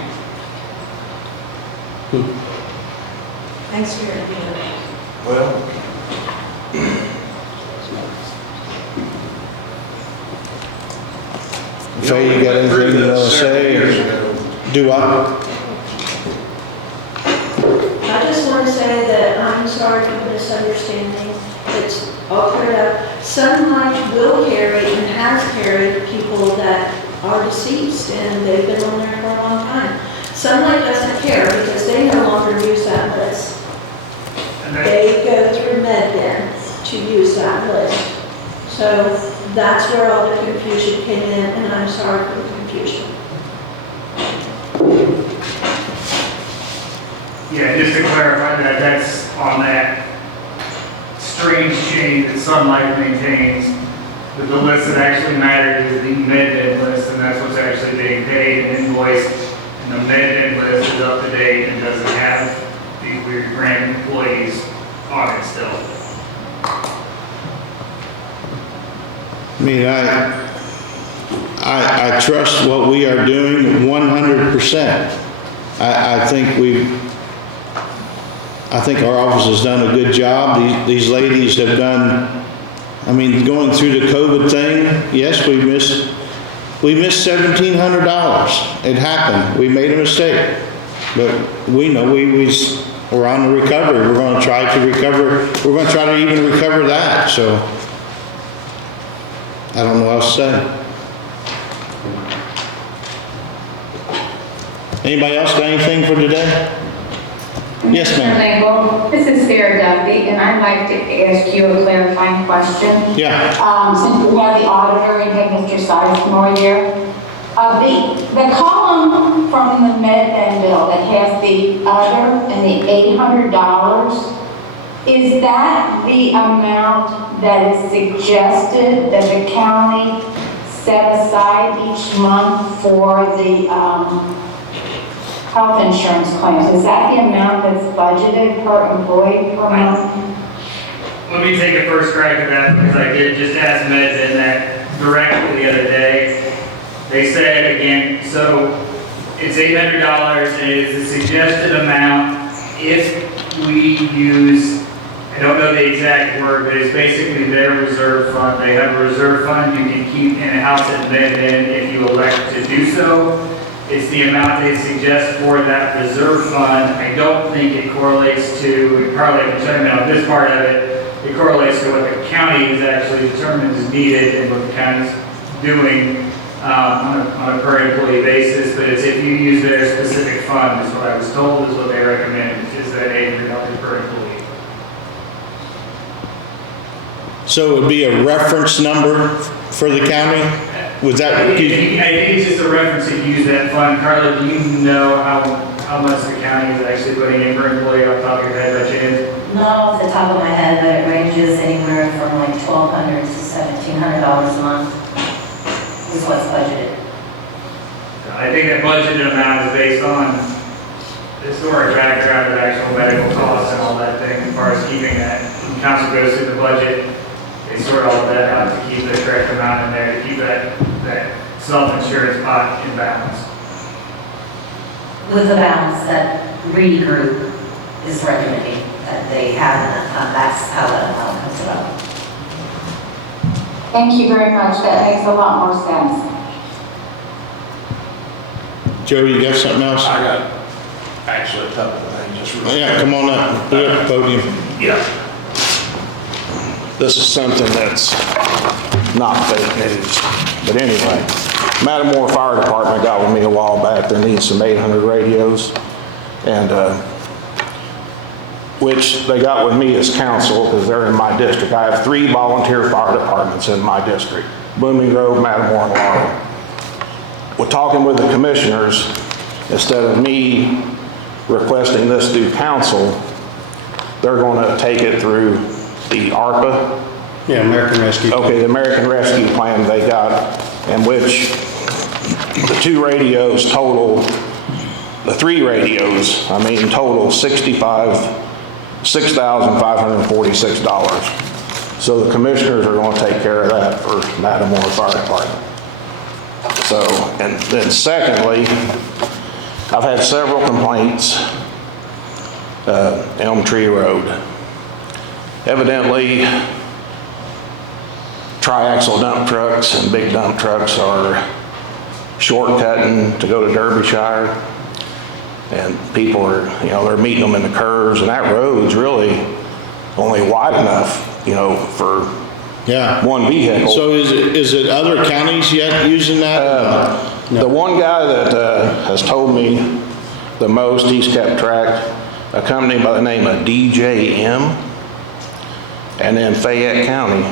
Thanks for your opinion. Well, Faye, you got anything you want to say? Do I? I just want to say that I'm sorry for the misunderstanding. It's all cleared up. Sunlight will carry and has carried people that are deceased and they've been on there for a long time. Sunlight doesn't care because they no longer use that list. They go through MedBen to use that list. So that's where all the confusion came in, and I'm sorry for the confusion. Yeah, just to clarify that, that's on that strange chain that Sunlight maintains. But the list that actually matters is the MedBen list, and that's what's actually being paid and invoiced. And the MedBen list is up to date and doesn't have these weird random employees on it still. I mean, I trust what we are doing 100%. I think our office has done a good job. These ladies have done, I mean, going through the COVID thing, yes, we missed $1,700. It happened. We made a mistake. But we know we're on the recovery. We're going to try to recover. We're going to try to even recover that. So I don't know what else to say. Anybody else got anything for today? Yes, ma'am. Well, this is Sarah Duffy, and I'd like to ask you a clarifying question. Yeah. Since we have the auditor and have Mr. Sizemore here, the column from the MedBen bill that has the other and the $800, is that the amount that is suggested that the county set aside each month for the health insurance claims? Is that the amount that's budgeted per employee per month? Let me take a first crack at that because I did just ask MedBen that directly the other day. They said again, so it's $800 and it's a suggested amount if we use, I don't know the exact word, but it's basically their reserve fund. They have a reserve fund you can keep in a house at MedBen if you elect to do so. It's the amount they suggest for that reserve fund. I don't think it correlates to, Carly can chime in on this part of it, it correlates to what the county has actually determined is needed and what the county's doing on a per employee basis, but it's if you use their specific fund, is what I was told is what they recommend, is that $800 per employee. So it would be a reference number for the county? Was that? I think it's just a reference if you use that fund. Carla, do you know how much the county is actually putting in per employee off the top of your head by chance? Not off the top of my head, but it ranges anywhere from like $1,200 to $1,700 a month is what's budgeted. I think that budgeted amount is based on historic background of actual medical costs and all that thing as far as keeping that. When council goes through the budget, they sort all of that out to keep the correct amount in there, to keep that self-insurance pot in balance. With the balance that Reed Group is recommending that they have in that fund, that's how that amount comes about. Thank you very much. That makes a lot more sense. Joe, you got something else? I got actually a couple of things. Just real Yeah, come on up, do it, podium. Yeah. This is something that's not fake news. But anyway, Metamora Fire Department got with me a while back. They need some 800 radios, and which they got with me as council because they're in my district. I have 3 volunteer fire departments in my district: Blooming Grove, Metamora, and Laurel. We're talking with the commissioners. Instead of me requesting this through council, they're going to take it through the ARPA. Yeah, American Rescue. Okay, the American Rescue Plan they got, in which the 2 radios total, the 3 radios, total $6,546. So the commissioners are going to take care of that for Metamora Fire Department. So, and then secondly, I've had several complaints, Elm Tree Road. Evidently, triaxle dump trucks and big dump trucks are shortcutting to go to Derbyshire. And people are, they're meeting them in the curves, and that road's really only wide enough, for one vehicle. So is it other counties yet using that? The one guy that has told me the most, he's kept track, a company by the name of DJM, and then Fayette County.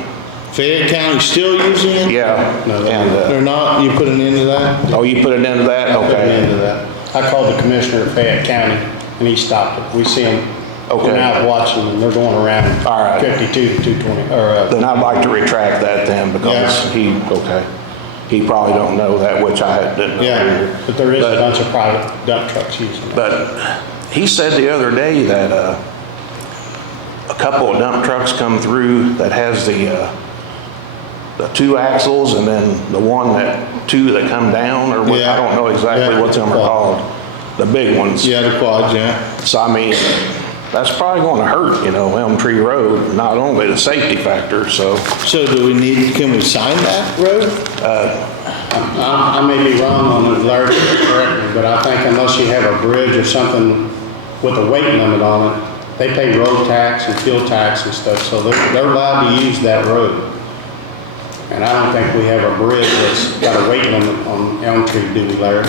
Fayette County still using it? Yeah. No, They're not? You put it into that? Oh, you put it into that? Put it Okay. into that. I called the commissioner of Fayette County, and he stopped it. We see him going out watching them. They're going around All right. 52 to 220. Then I'd like to retract that then, because he probably don't know that, which I didn't know. Yeah, but there is a bunch of private dump trucks using it. But he said the other day that a couple of dump trucks come through that has the 2 axles, and then the 2 that come down, or what, I don't know exactly what them are called. The big ones. Yeah, the quads, yeah. So that's probably going to hurt, Elm Tree Road, not only the safety factor, so. So can we sign that road? I may be wrong on it, Larry, correct me, but I think unless you have a bridge or something with a weight limit on it, they pay road tax and fuel tax and stuff, so they're allowed to use that road. And I don't think we have a bridge that's got a weight limit on Elm Tree, do we, Larry?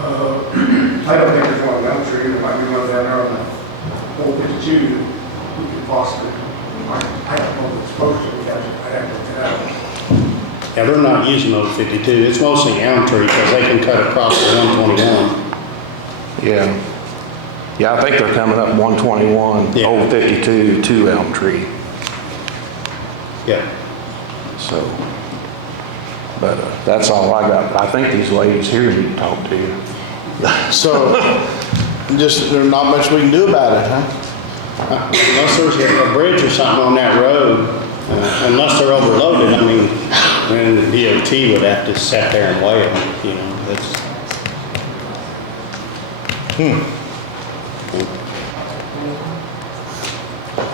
I don't think there's one on Elm Tree, there might be one down there on the old 52, we could possibly, I don't know if it's supposed to, I have to look it out. Yeah, they're not using those 52. It's mostly Elm Tree because they can cut across the 121. Yeah. Yeah, I think they're coming up 121, old 52 to Elm Tree. Yeah. So, but that's all I got. But I think these ladies here need to talk to you. So, there's not much we can do about it, huh? Unless there's a bridge or something on that road, unless they're overloaded, then the DOT would have to sit there and weigh it, that's.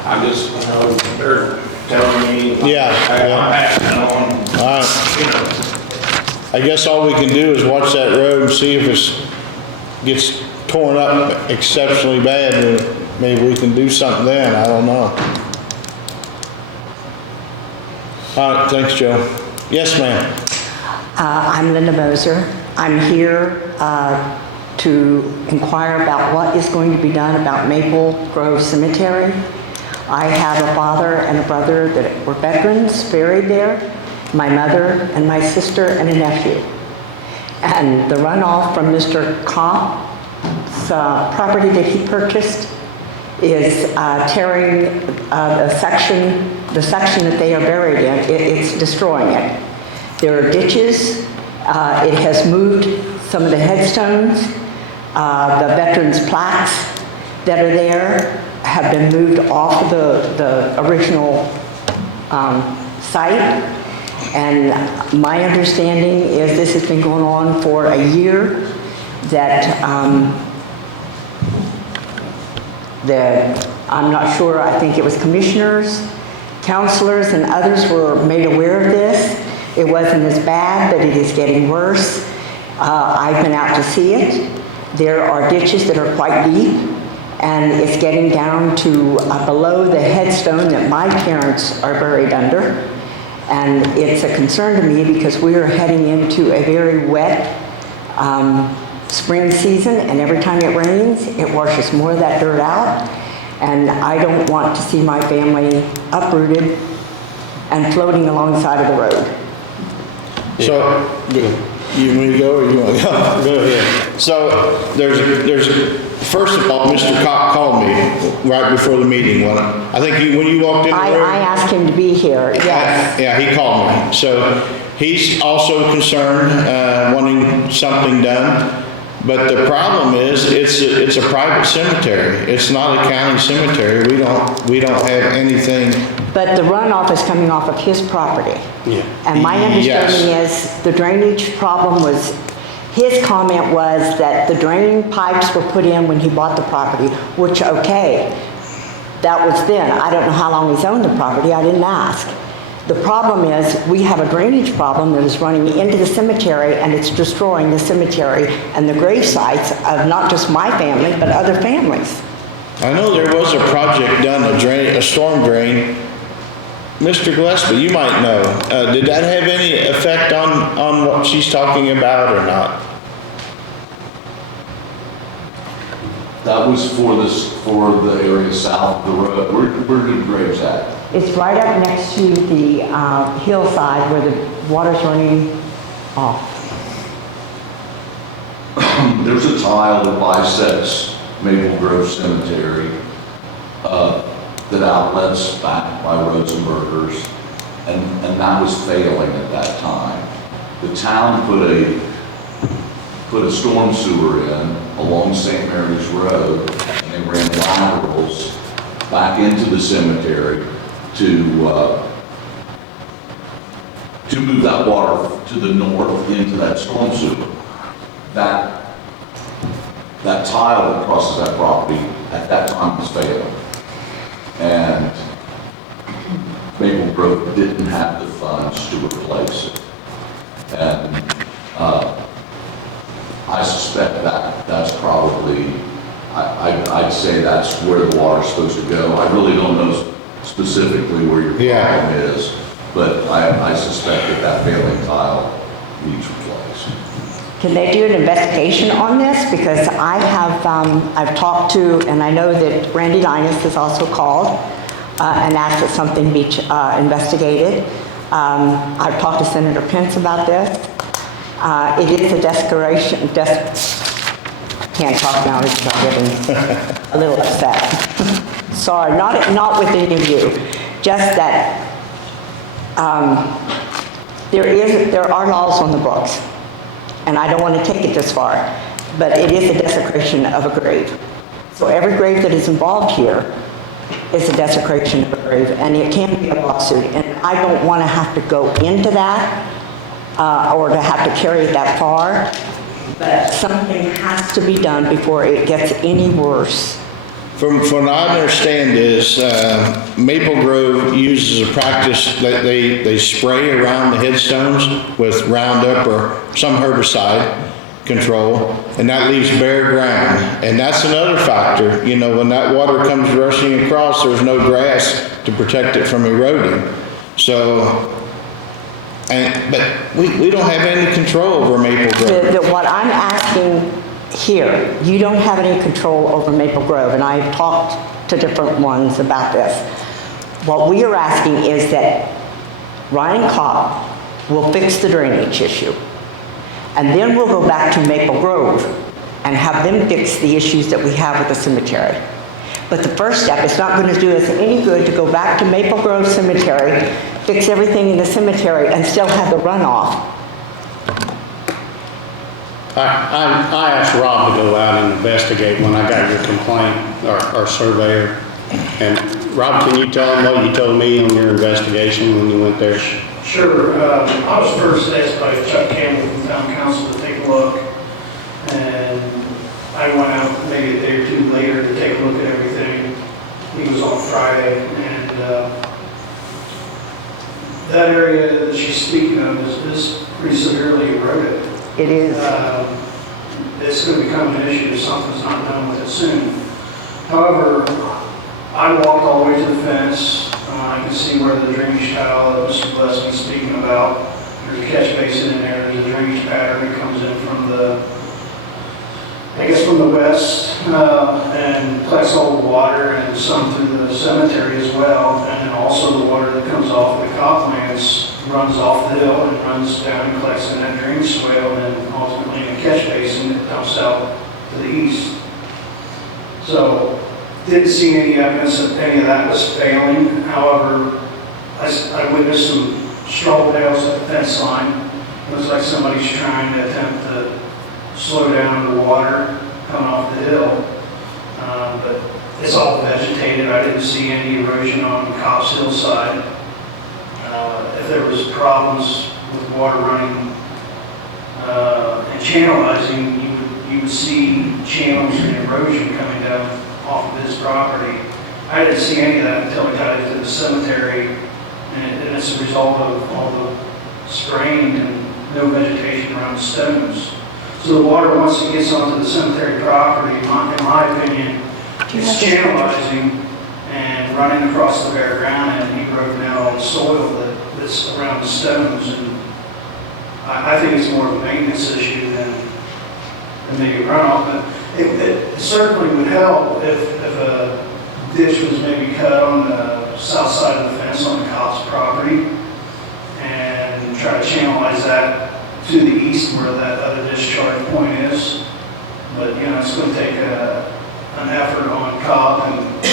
I just, they're telling me. Yeah. I'm passing it on. All right. I guess all we can do is watch that road and see if it gets torn up exceptionally bad, and maybe we can do something then. I don't know. All right, thanks, Joe. Yes, ma'am. I'm Linda Moser. I'm here to inquire about what is going to be done about Maple Grove Cemetery. I have a father and a brother that were veterans buried there, my mother and my sister and a nephew. And the runoff from Mr. Komp's property that he purchased is tearing the section that they are buried in. It's destroying it. There are ditches. It has moved some of the headstones. The veterans' plaques that are there have been moved off of the original site. And my understanding is this has been going on for a year, that I'm not sure, I think it was commissioners, counselors, and others were made aware of this. It wasn't as bad, but it is getting worse. I've been out to see it. There are ditches that are quite deep, and it's getting down to below the headstone that my parents are buried under. And it's a concern to me because we are heading into a very wet spring season, and every time it rains, it washes more of that dirt out. And I don't want to see my family uprooted and floating alongside of the road. So, you want me to go or you want to go? Go ahead. So, first of all, Mr. Cox called me right before the meeting. I think when you walked in the room. I asked him to be here, yes. Yeah, he called me. So, he's also concerned, wanting something done. But the problem is, it's a private cemetery. It's not a county cemetery. We don't have anything. But the runoff is coming off of his property. Yeah. And my understanding is the drainage problem was, his comment was that the draining pipes were put in when he bought the property, which, okay, that was then. I don't know how long he's owned the property. I didn't ask. The problem is, we have a drainage problem that is running into the cemetery, and it's destroying the cemetery and the grave sites of not just my family, but other families. I know there was a project done, a storm drain. Mr. Gillespie, you might know. Did that have any effect on what she's talking about or not? That was for the area south of the road. Where did Graves at? It's right up next to the hillside where the water's running off. There's a tile that bisects Maple Grove Cemetery that outlets back by Roads and Burgers, and that was failing at that time. The town put a storm sewer in along St. Mary's Road, and they ran laterals back into the cemetery to move that water to the north into that storm sewer. That tile that crosses that property at that time was failing. And Maple Grove didn't have the funds to replace it. And I suspect that's probably, I'd say that's where the water's supposed to go. I really don't know specifically where your problem is, but I suspect that failing tile needs replaced. Can they do an investigation on this? Because I have, I've talked to, and I know that Randy Linus has also called and asked that something be investigated. I've talked to Senator Pence about this. It is a desecration, can't talk now, it's about getting a little upset. Sorry, not with any of you, just that there are laws on the books, and I don't want to take it this far, but it is a desecration of a grave. So every grave that is involved here is a desecration of a grave, and it can be a lawsuit, and I don't want to have to go into that or to have to carry it that far, but something has to be done before it gets any worse. From what I understand is, Maple Grove uses a practice that they spray around the headstones with Roundup or some herbicide control, and that leaves bare ground. And that's another factor, you know, when that water comes rushing across, there's no grass to protect it from eroding. So, but we don't have any control over Maple Grove. What I'm asking here, you don't have any control over Maple Grove, and I've talked to different ones about this. What we are asking is that Ryan Cobb will fix the drainage issue, and then we'll go back to Maple Grove and have them fix the issues that we have with the cemetery. But the first step, it's not going to do us any good to go back to Maple Grove Cemetery, fix everything in the cemetery, and still have the runoff. I asked Rob to go out and investigate when I got your complaint, our surveyor. And Rob, can you tell him what you told me on your investigation when you went there? Sure. I was first asked by Chuck Campbell from Town Council to take a look, and I went out maybe a day or two later to take a look at everything. He was on Friday, and that area that she's speaking of is pretty severely eroded. It is. It's going to become an issue if something's not done with it soon. However, I walked all the way to the fence. I can see where the drainage tile that Mr. Gillespie's speaking about, there's a catch basin in there, there's a drainage pattern that comes in from the, I guess from the west, and collects all the water and some through the cemetery as well. And then also the water that comes off of the croplands runs off the hill and runs down and collects in that drainage swale and then ultimately in a catch basin that dumps out to the east. So, didn't see any evidence that any of that was failing. However, I witnessed some straw bales at the fence line. It looks like somebody's trying to attempt to slow down the water coming off the hill. But it's all vegetated. I didn't see any erosion on Cobb's Hill side. If there was problems with water running and channelizing, you would see channels and erosion coming down off of his property. I didn't see any of that until I got into the cemetery, and it's a result of all the spraying and no vegetation around the stones. So the water, once it gets onto the cemetery property, in my opinion, is channelizing and running across the bare ground and eroding out all the soil that's around the stones. And I think it's more of a maintenance issue than maybe runoff. But it certainly would help if a ditch was maybe cut on the south side of the fence on the Cobb's property and try to channelize that to the east where that other discharge point is. But, you know, it's going to take an effort on Cobb and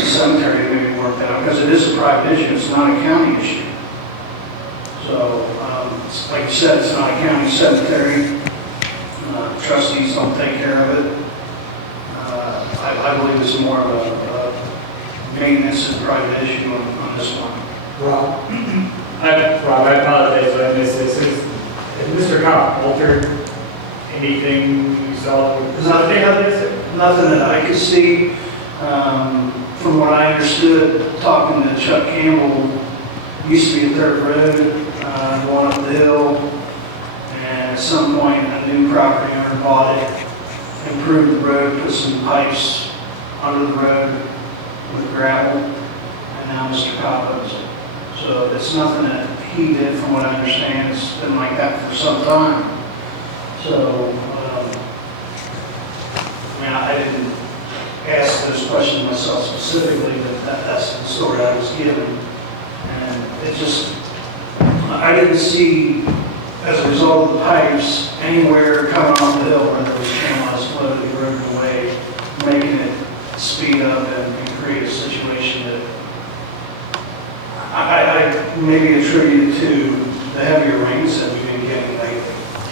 the cemetery to maybe work that out, because it is a private issue, it's not a county issue. So, like you said, it's not a county cemetery. Trustees don't take care of it. I believe it's more of a maintenance and private issue on this one. Rob, I apologize if I missed this. Has Mr. Cobb altered anything you saw? Nothing that I could see. From what I understood, talking to Chuck Campbell, used to be a dirt road going up the hill, and at some point a new property owner bought it, improved the road, put some pipes under the road with gravel, and now Mr. Cobb owns it. So it's nothing that he did, from what I understand. It's been like that for some time. So, I didn't ask those questions myself specifically, but that's the story I was given. And it just, I didn't see, as a result of the pipes, anywhere coming off the hill where there was channelized flow that eroded away, making it speed up and create a situation that I maybe attribute to the heavier rains that we've been getting lately.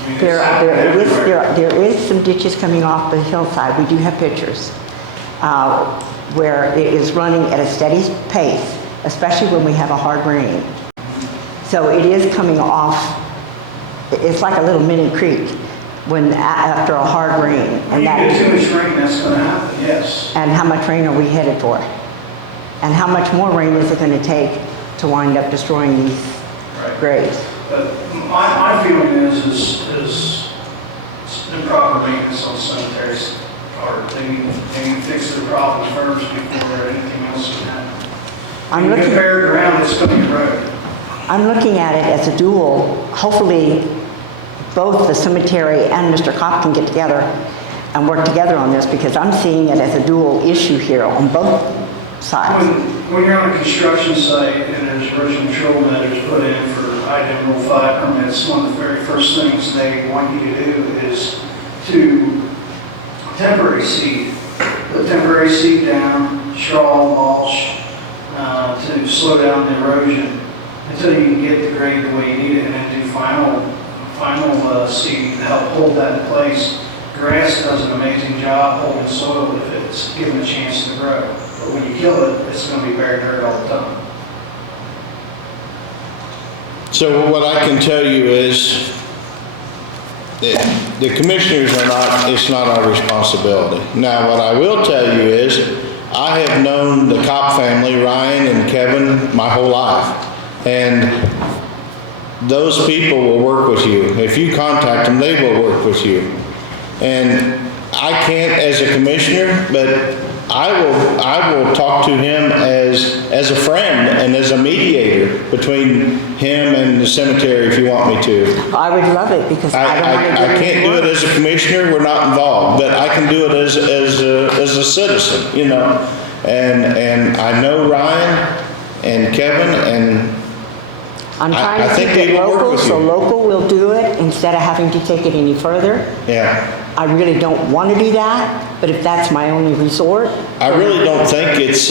I mean, There is some ditches coming off the hillside. We do have pictures where it is running at a steady pace, especially when we have a hard rain. So it is coming off. It's like a little mini creek after a hard rain. When you get too much rain, that's going to happen, yes. And how much rain are we headed for? And how much more rain is it going to take to wind up destroying these graves? But my feeling is improper maintenance on cemeteries, or they need to fix their problems first before anything else can happen. Compared around, it's going to be road. I'm looking at it as a dual. Hopefully, both the cemetery and Mr. Kopp can get together and work together on this, because I'm seeing it as a dual issue here on both sides. When you're on a construction site and there's erosion control measures put in for item Rule 5 permits, one of the very first things they want you to do is to temporary seed. Put temporary seed down, straw, mulch, to slow down the erosion until you can get the grade the way you need it, and then do final seeding to help hold that in place. Grass does an amazing job holding soil if it's given a chance to grow. But when you kill it, it's going to be bare dirt all the time. So what I can tell you is that the commissioners it's not our responsibility. Now, what I will tell you is I have known the Kopp family, Ryan and Kevin, my whole life. And those people will work with you. If you contact them, they will work with you. And I can't as a commissioner, but I will talk to him as a friend and as a mediator between him and the cemetery if you want me to. I would love it because I don't want to do I any can't do it work. as a commissioner, we're not involved, but I can do it as a citizen, you know? And I know Ryan and Kevin, and I'm trying I to think keep it they will work local, with so you. local will do it instead of having to take it any further. yeah. I really don't want to do that, but if that's my only resort, I really don't think it's,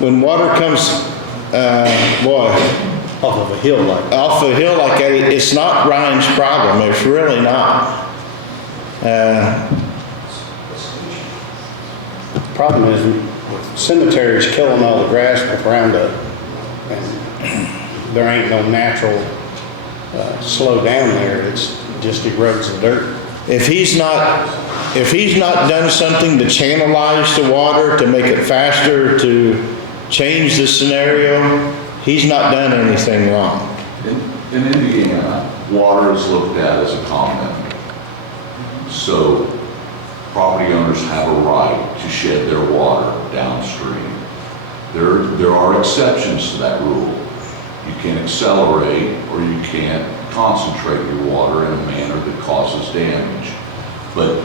when water comes, Off of a hill like that. off a hill like that, it's not Ryan's problem, it's really not. Problem is, with cemeteries killing all the grass with Roundup, and there ain't no natural slow down there, it's just erodes the dirt. If he's not done something to channelize the water, to make it faster, to change the scenario, he's not done anything wrong. In Indiana, water is looked at as a common. So property owners have a right to shed their water downstream. There are exceptions to that rule. You can accelerate or you can't concentrate your water in a manner that causes damage. But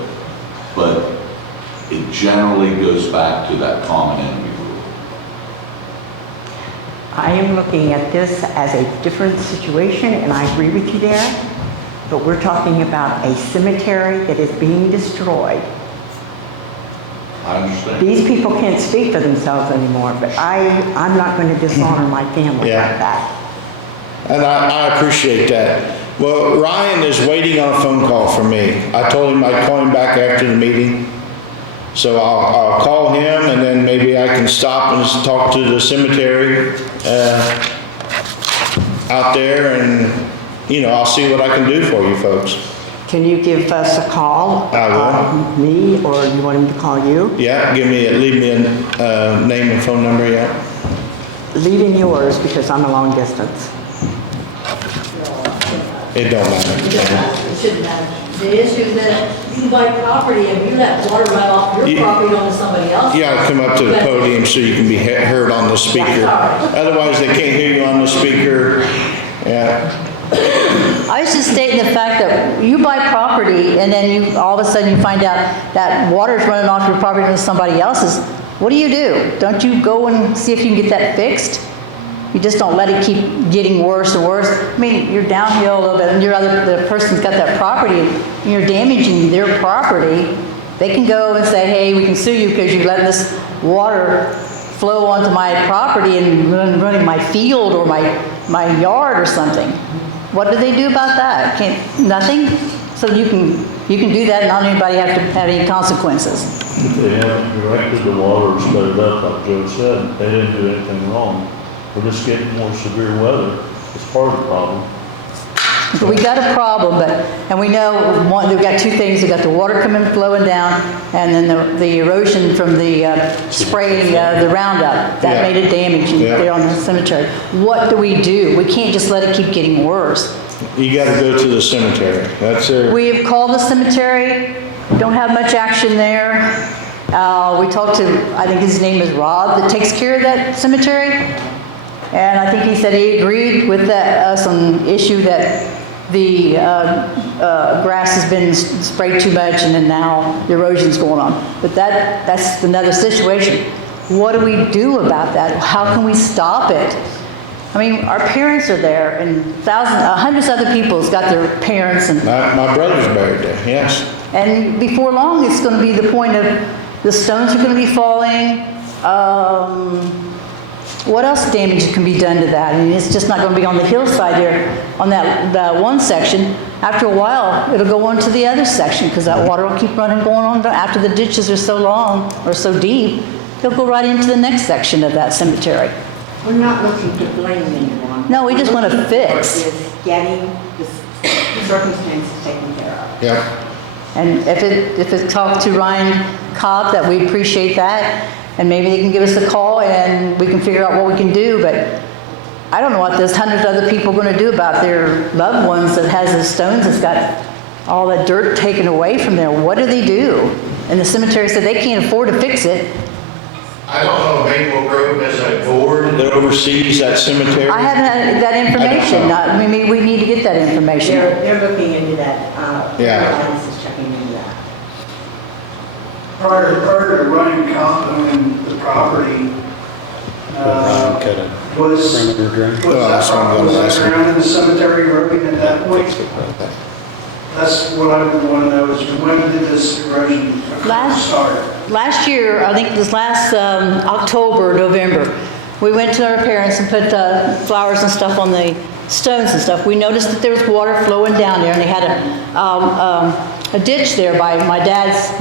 it generally goes back to that common enemy rule. I am looking at this as a different situation, and I agree with you there, but we're talking about a cemetery that is being destroyed. I understand. These people can't speak for themselves anymore, but I'm not going to dishonor my family like Yeah. that. And I appreciate that. Well, Ryan is waiting on a phone call from me. I told him I'd call him back after the meeting. So I'll call him, and then maybe I can stop and talk to the cemetery out there, and, you know, I'll see what I can do for you folks. Can you give us a call? I will. Me, or you want him to call you? Yeah, leave me a name and phone number, yeah. Leaving yours because I'm a long distance. It don't matter. It shouldn't matter. The issue is that you buy property and you let water run off your You- property onto somebody else's. You gotta come up to the podium so you can be heard on the speaker. Otherwise, they can't hear you on the speaker. Yeah. I was just stating the fact that you buy property and then you, all of a sudden you find out that water's running off your property into somebody else's. What do? Don't you go and see if you can get that fixed? You just don't let it keep getting worse and worse. I mean, you're downhill a little bit and the person's got that property and you're damaging their property. They can go and say, hey, we can sue you because you let this water flow onto my property and running my field or my yard or something. What do they do about that? Nothing? So you can do that and not anybody have to have any consequences. If they haven't directed the water or sped it up, like Joe said, they didn't do anything wrong. We're just getting more severe weather. It's part of the problem. But we got a problem, and we know we've got two things. We've got the water coming flowing down, and then the erosion from the spraying the Roundup. That made it damaging there on the cemetery. What do? We can't just let it keep getting worse. You gotta go to the cemetery. That's their... We have called the cemetery, don't have much action there. We talked to, I think his name is Rob, that takes care of that cemetery. And I think he said he agreed with us on the issue that the grass has been sprayed too much and then now the erosion's going on. But that's another situation. What do we do about that? How can we stop it? I mean, our parents are there and hundreds of other people's got their parents and... My brother's buried there, yes. And before long, it's going to be the point of the stones are going to be falling. What else damage can be done to that? I mean, it's just not going to be on the hillside there, on that one section. After a while, it'll go on to the other section because that water will keep going on. After the ditches are so long or so deep, they'll go right into the next section of that cemetery. We're not looking to blame anyone. No, we just want to fix. Is getting the circumstances taken care of. Yeah. And if it talked to Ryan Cobb, that we appreciate that. And maybe they can give us a call and we can figure out what we can do. But I don't know what those hundreds of other people are going to do about their loved ones that has the stones that's got all that dirt taken away from there. What do they do? And the cemetery said they can't afford to fix it. I don't know, Maple Grove has a board that oversees that cemetery. I haven't had that information. I mean, we need to get that information. They're looking into that. Yeah. Alliance is checking into that. Prior to running on the property, Cut a was perimeter drain. that's what I'm was gonna that ask you. ground in the cemetery eroding at that point? That's what I would want to know is when did this erosion start? Last year, I think it was last October, November, we went to our parents and put flowers and stuff on the stones and stuff. We noticed that there was water flowing down there, and they had a ditch there by my dad's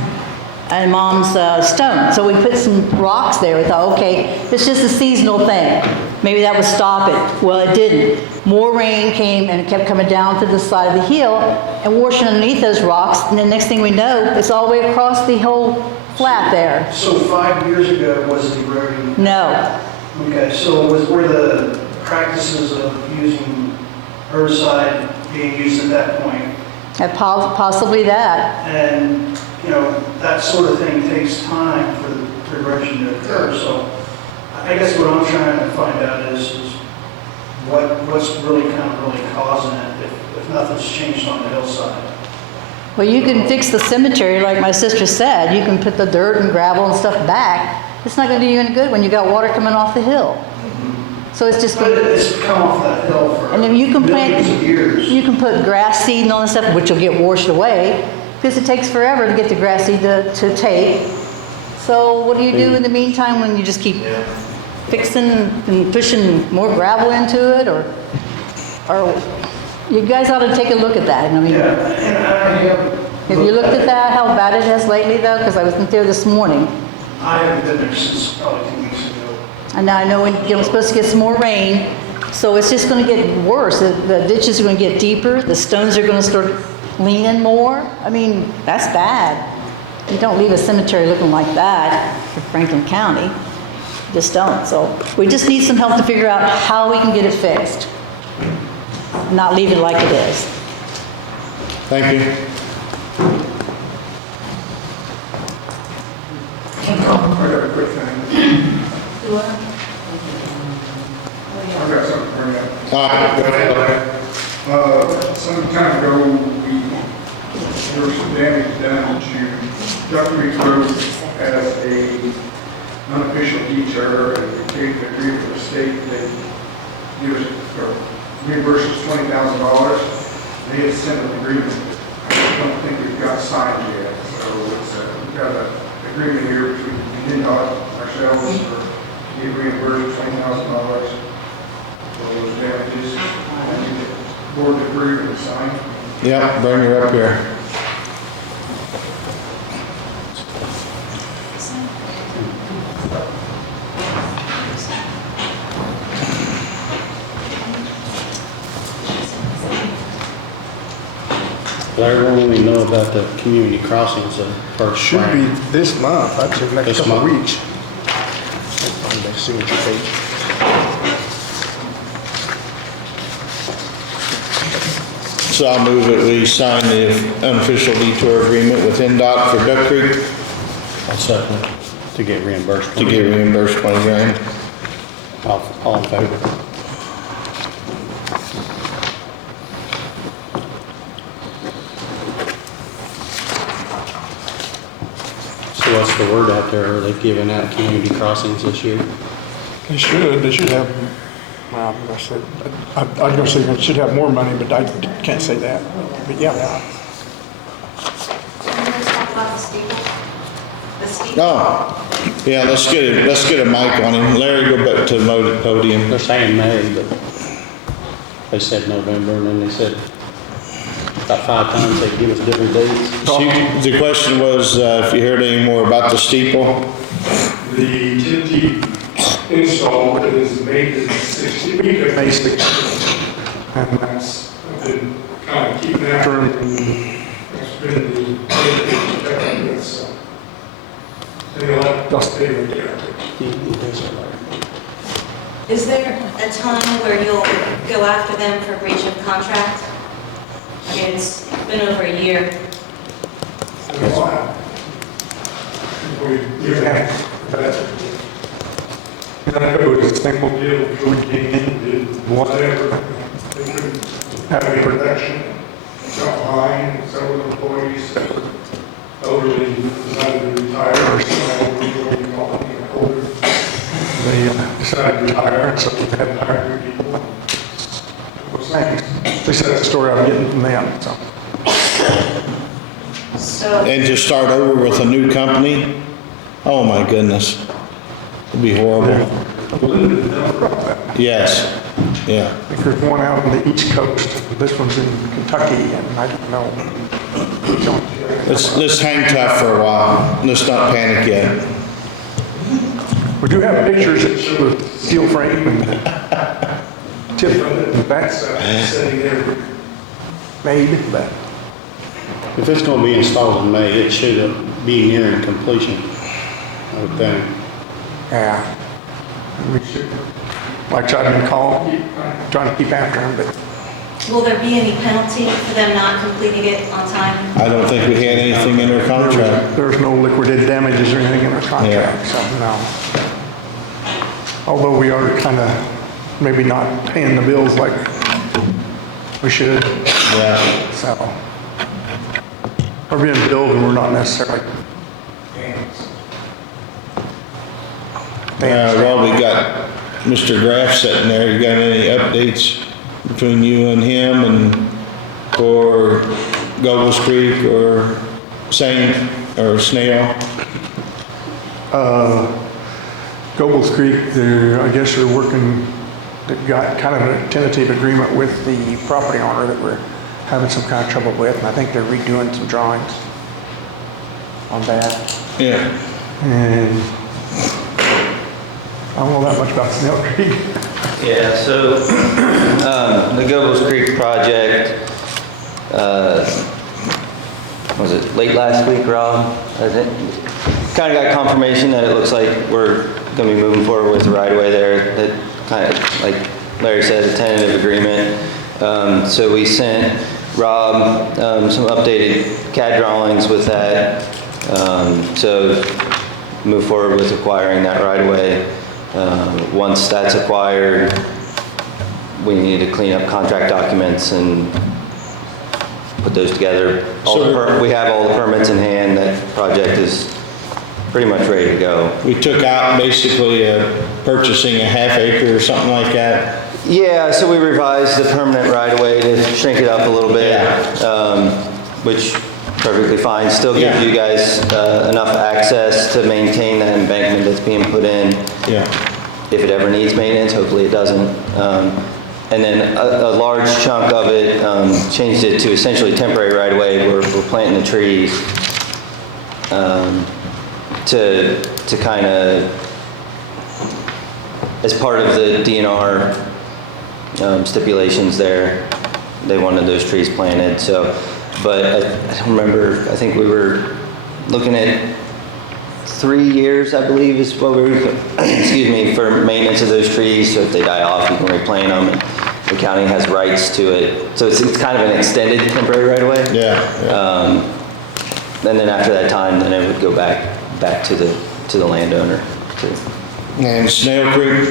and mom's stone. So we put some rocks there. We thought, okay, it's just a seasonal thing. Maybe that would stop it. Well, it didn't. More rain came and it kept coming down to the side of the hill and washing underneath those rocks. And the next thing we know, it's all the way across the whole flat there. So 5 years ago was the eroding? No. Okay, so were the practices of using herbicide being used at that point? Possibly that. And, you know, that sort of thing takes time for the erosion to occur. So I guess what I'm trying to find out is what's really causing it if nothing's changed on the hillside. Well, you can fix the cemetery like my sister said. You can put the dirt and gravel and stuff back. It's not going to do you any good when you got water coming off the hill. So it's just. But it's come off that hill for and then you can millions of years. You can put grass seed and all this stuff, which will get washed away because it takes forever to get the grass seed to take. So what do you do in the meantime when you just keep fixing and pushing more gravel into it, or you guys ought to take a look at that. I mean, have you looked at that? How bad it is lately, though? Because I wasn't there this morning. I haven't been there since probably 2 weeks ago. And now I know we're supposed to get some more rain, so it's just going to get worse. The ditches are going to get deeper. The stones are going to start leaning more. I mean, that's bad. You don't leave a cemetery looking like that for Franklin County. Just don't. So we just need some help to figure out how we can get it fixed. Not leave it like it is. Thank you. I got a quick thing. I've got something to bring up. All right, go ahead. Some time ago, there was some damage done to Duck Creek Road as a unofficial detour, and we gave the agreement to the state that give us, or reimburse us $20,000. They had sent an agreement. I don't think we've got signed yet, so we've got an agreement here between NDOT, ourselves, for get reimbursed $20,000 for those damages. And the board to approve and sign. Yeah, bring her up here. Larry, when we know about the community crossings of first Should spring? be this month, I'd say next This couple of month? weeks. On the signature page. So I'll move that we sign the unofficial detour agreement with NDOT for Duck Creek I'll second it. To get reimbursed. to get reimbursed 20 grand. All in favor? So what's the word out there? Are they giving out community crossings this year? They should have, well, I said, I was gonna say they should have more money, but I can't say that. But yeah, Oh, yeah, let's get a mic on him. Larry, go back to the podium. They're saying May, but they said November, and then they said about 5 times they'd give us different dates. The question was if you heard any more about the steeple. The TNT install is May the 16th, week of May 16th. And that's, I've been kind of keeping after it, and it's been the, so. They let us pay them there. Is there a time where you'll go after them for breach of contract? I mean, it's been over a year. you have that. And I know it's a simple deal, we came in, did whatever, they couldn't have any production, got behind, several employees that were elderly, decided to retire, or something, what you call it, older. They decided to retire, and so they had to hire new people. Those things. At least that's the story I'm getting from them, so. And to start over with a new company? Oh my goodness. It'd be horrible. Yes, yeah. I think there's one out on the East Coast, this one's in Kentucky, and I don't know. Let's hang tough for a while. Let's not panic yet. We do have pictures that show the steel frame and tip of it, and that's sitting there made, but. If it's gonna be installed in May, it should be nearing completion, I would think. Yeah. We should, like I've been calling, trying to keep after them, but. Will there be any penalty for them not completing it on time? I don't think we had anything in our contract. There's no liquidated damages or anything in our contract, so no. Although we are kind of maybe not paying the bills like we should. Yeah. So. We're being billed and we're not necessarily. Well, we got Mr. Graff sitting there. You got any updates between you and him and or Gobles Creek or Saint or Snail? Gobles Creek, I guess they're working, they've got kind of a tentative agreement with the property owner that we're having some kind of trouble with, and I think they're redoing some drawings on that. Yeah. And I don't know that much about Snail Creek. Yeah, so the Gobles Creek project, was it late last week, Rob? I think kind of got confirmation that it looks like we're going to be moving forward with the right-of-way there. That kind of, like Larry said, a tentative agreement. So we sent Rob some updated CAD drawings with that. So move forward with acquiring that right-of-way. Once that's acquired, we need to clean up contract documents and put those together. We have all the permits in hand. That project is pretty much ready to go. We took out basically purchasing a half acre or something like that. Yeah, so we revised the permanent right-of-way to shrink it up a little bit, which perfectly fine. Still gives you guys enough access to maintain that embankment that's being put in. Yeah. If it ever needs maintenance, hopefully it doesn't. And then a large chunk of it, changed it to essentially temporary right-of-way. We're planting the trees to kind of, as part of the DNR stipulations there, they wanted those trees planted. So, but I don't remember, I think we were looking at 3 years, I believe, is what we were, excuse me, for maintenance of those trees. So if they die off, you can replant them. And the county has rights to it. So it's kind of an extended temporary right-of-way. Yeah. And then after that time, then it would go back to the landowner. And Snail Creek?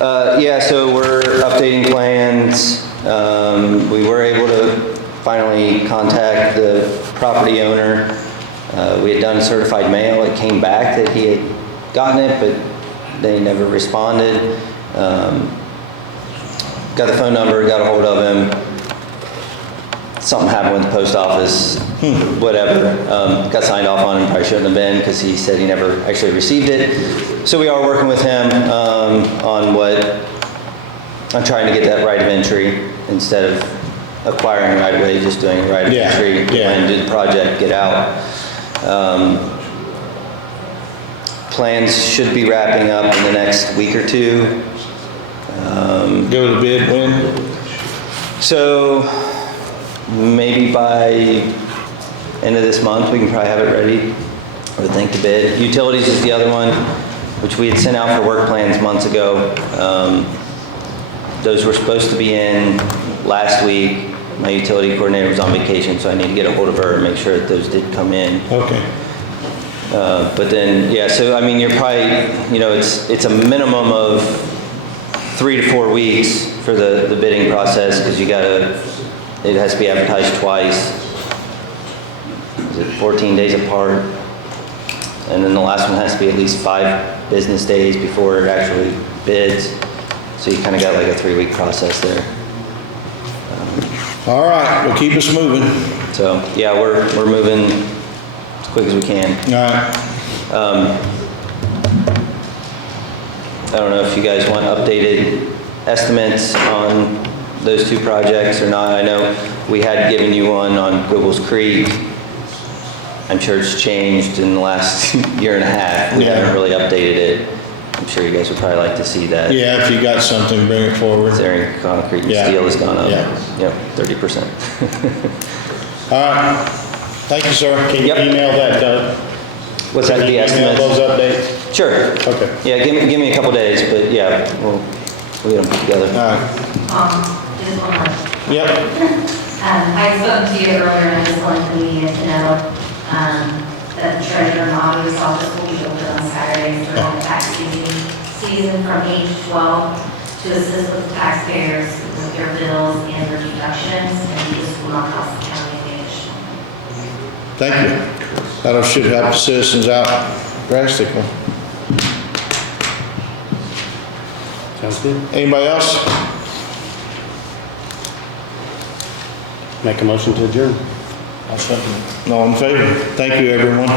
Yeah, so we're updating plans. We were able to finally contact the property owner. We had done certified mail. It came back that he had gotten it, but they never responded. Got the phone number, got a hold of him. Something happened with the post office, whatever. Got signed off on and probably shouldn't have been because he said he never actually received it. So we are working with him on trying to get that right of entry instead of acquiring right of way, just doing right of entry and do the project, get out. Plans should be wrapping up in the next week or two. Go to bid when? So maybe by end of this month, we can probably have it ready. I would think to bid. Utilities is the other one, which we had sent out for work plans months ago. Those were supposed to be in last week. My utility coordinator was on vacation, so I need to get a hold of her and make sure that those did come in. Okay. But then, yeah, so I mean, you're probably, you know, it's a minimum of 3 to 4 weeks for the bidding process, because it has to be advertised twice. Is it 14 days apart? And then the last one has to be at least 5 business days before it actually bids. So you kind of got like a 3-week process there. All right, well, keep us moving. So, yeah, we're moving as quick as we can. All right. I don't know if you guys want updated estimates on those 2 projects or not. I know we had given you one on Google's Creek. I'm sure it's changed in the last year and a half. We haven't really updated it. I'm sure you guys would probably like to see that. Yeah, if you got something, bring it forward. Considering concrete and steel has gone up, 30%. All right. Thank you, sir. Can you email that, Doug? What's that, the Email estimates? those updates? Sure. Okay. Yeah, give me a couple days, but yeah, we'll get them put together. All right. Just one more. Yep. I spoke to you earlier, and I just wanted the media to know that the treasurer and auditor's office will be open on Saturdays during the tax season from 8 to 12 to assist with taxpayers with their bills and their deductions, and this will not cost the county any additional. Thank you. That should help the citizens out drastically. Sounds good. Anybody else? Make a motion to adjourn. All in favor? Thank you, everyone.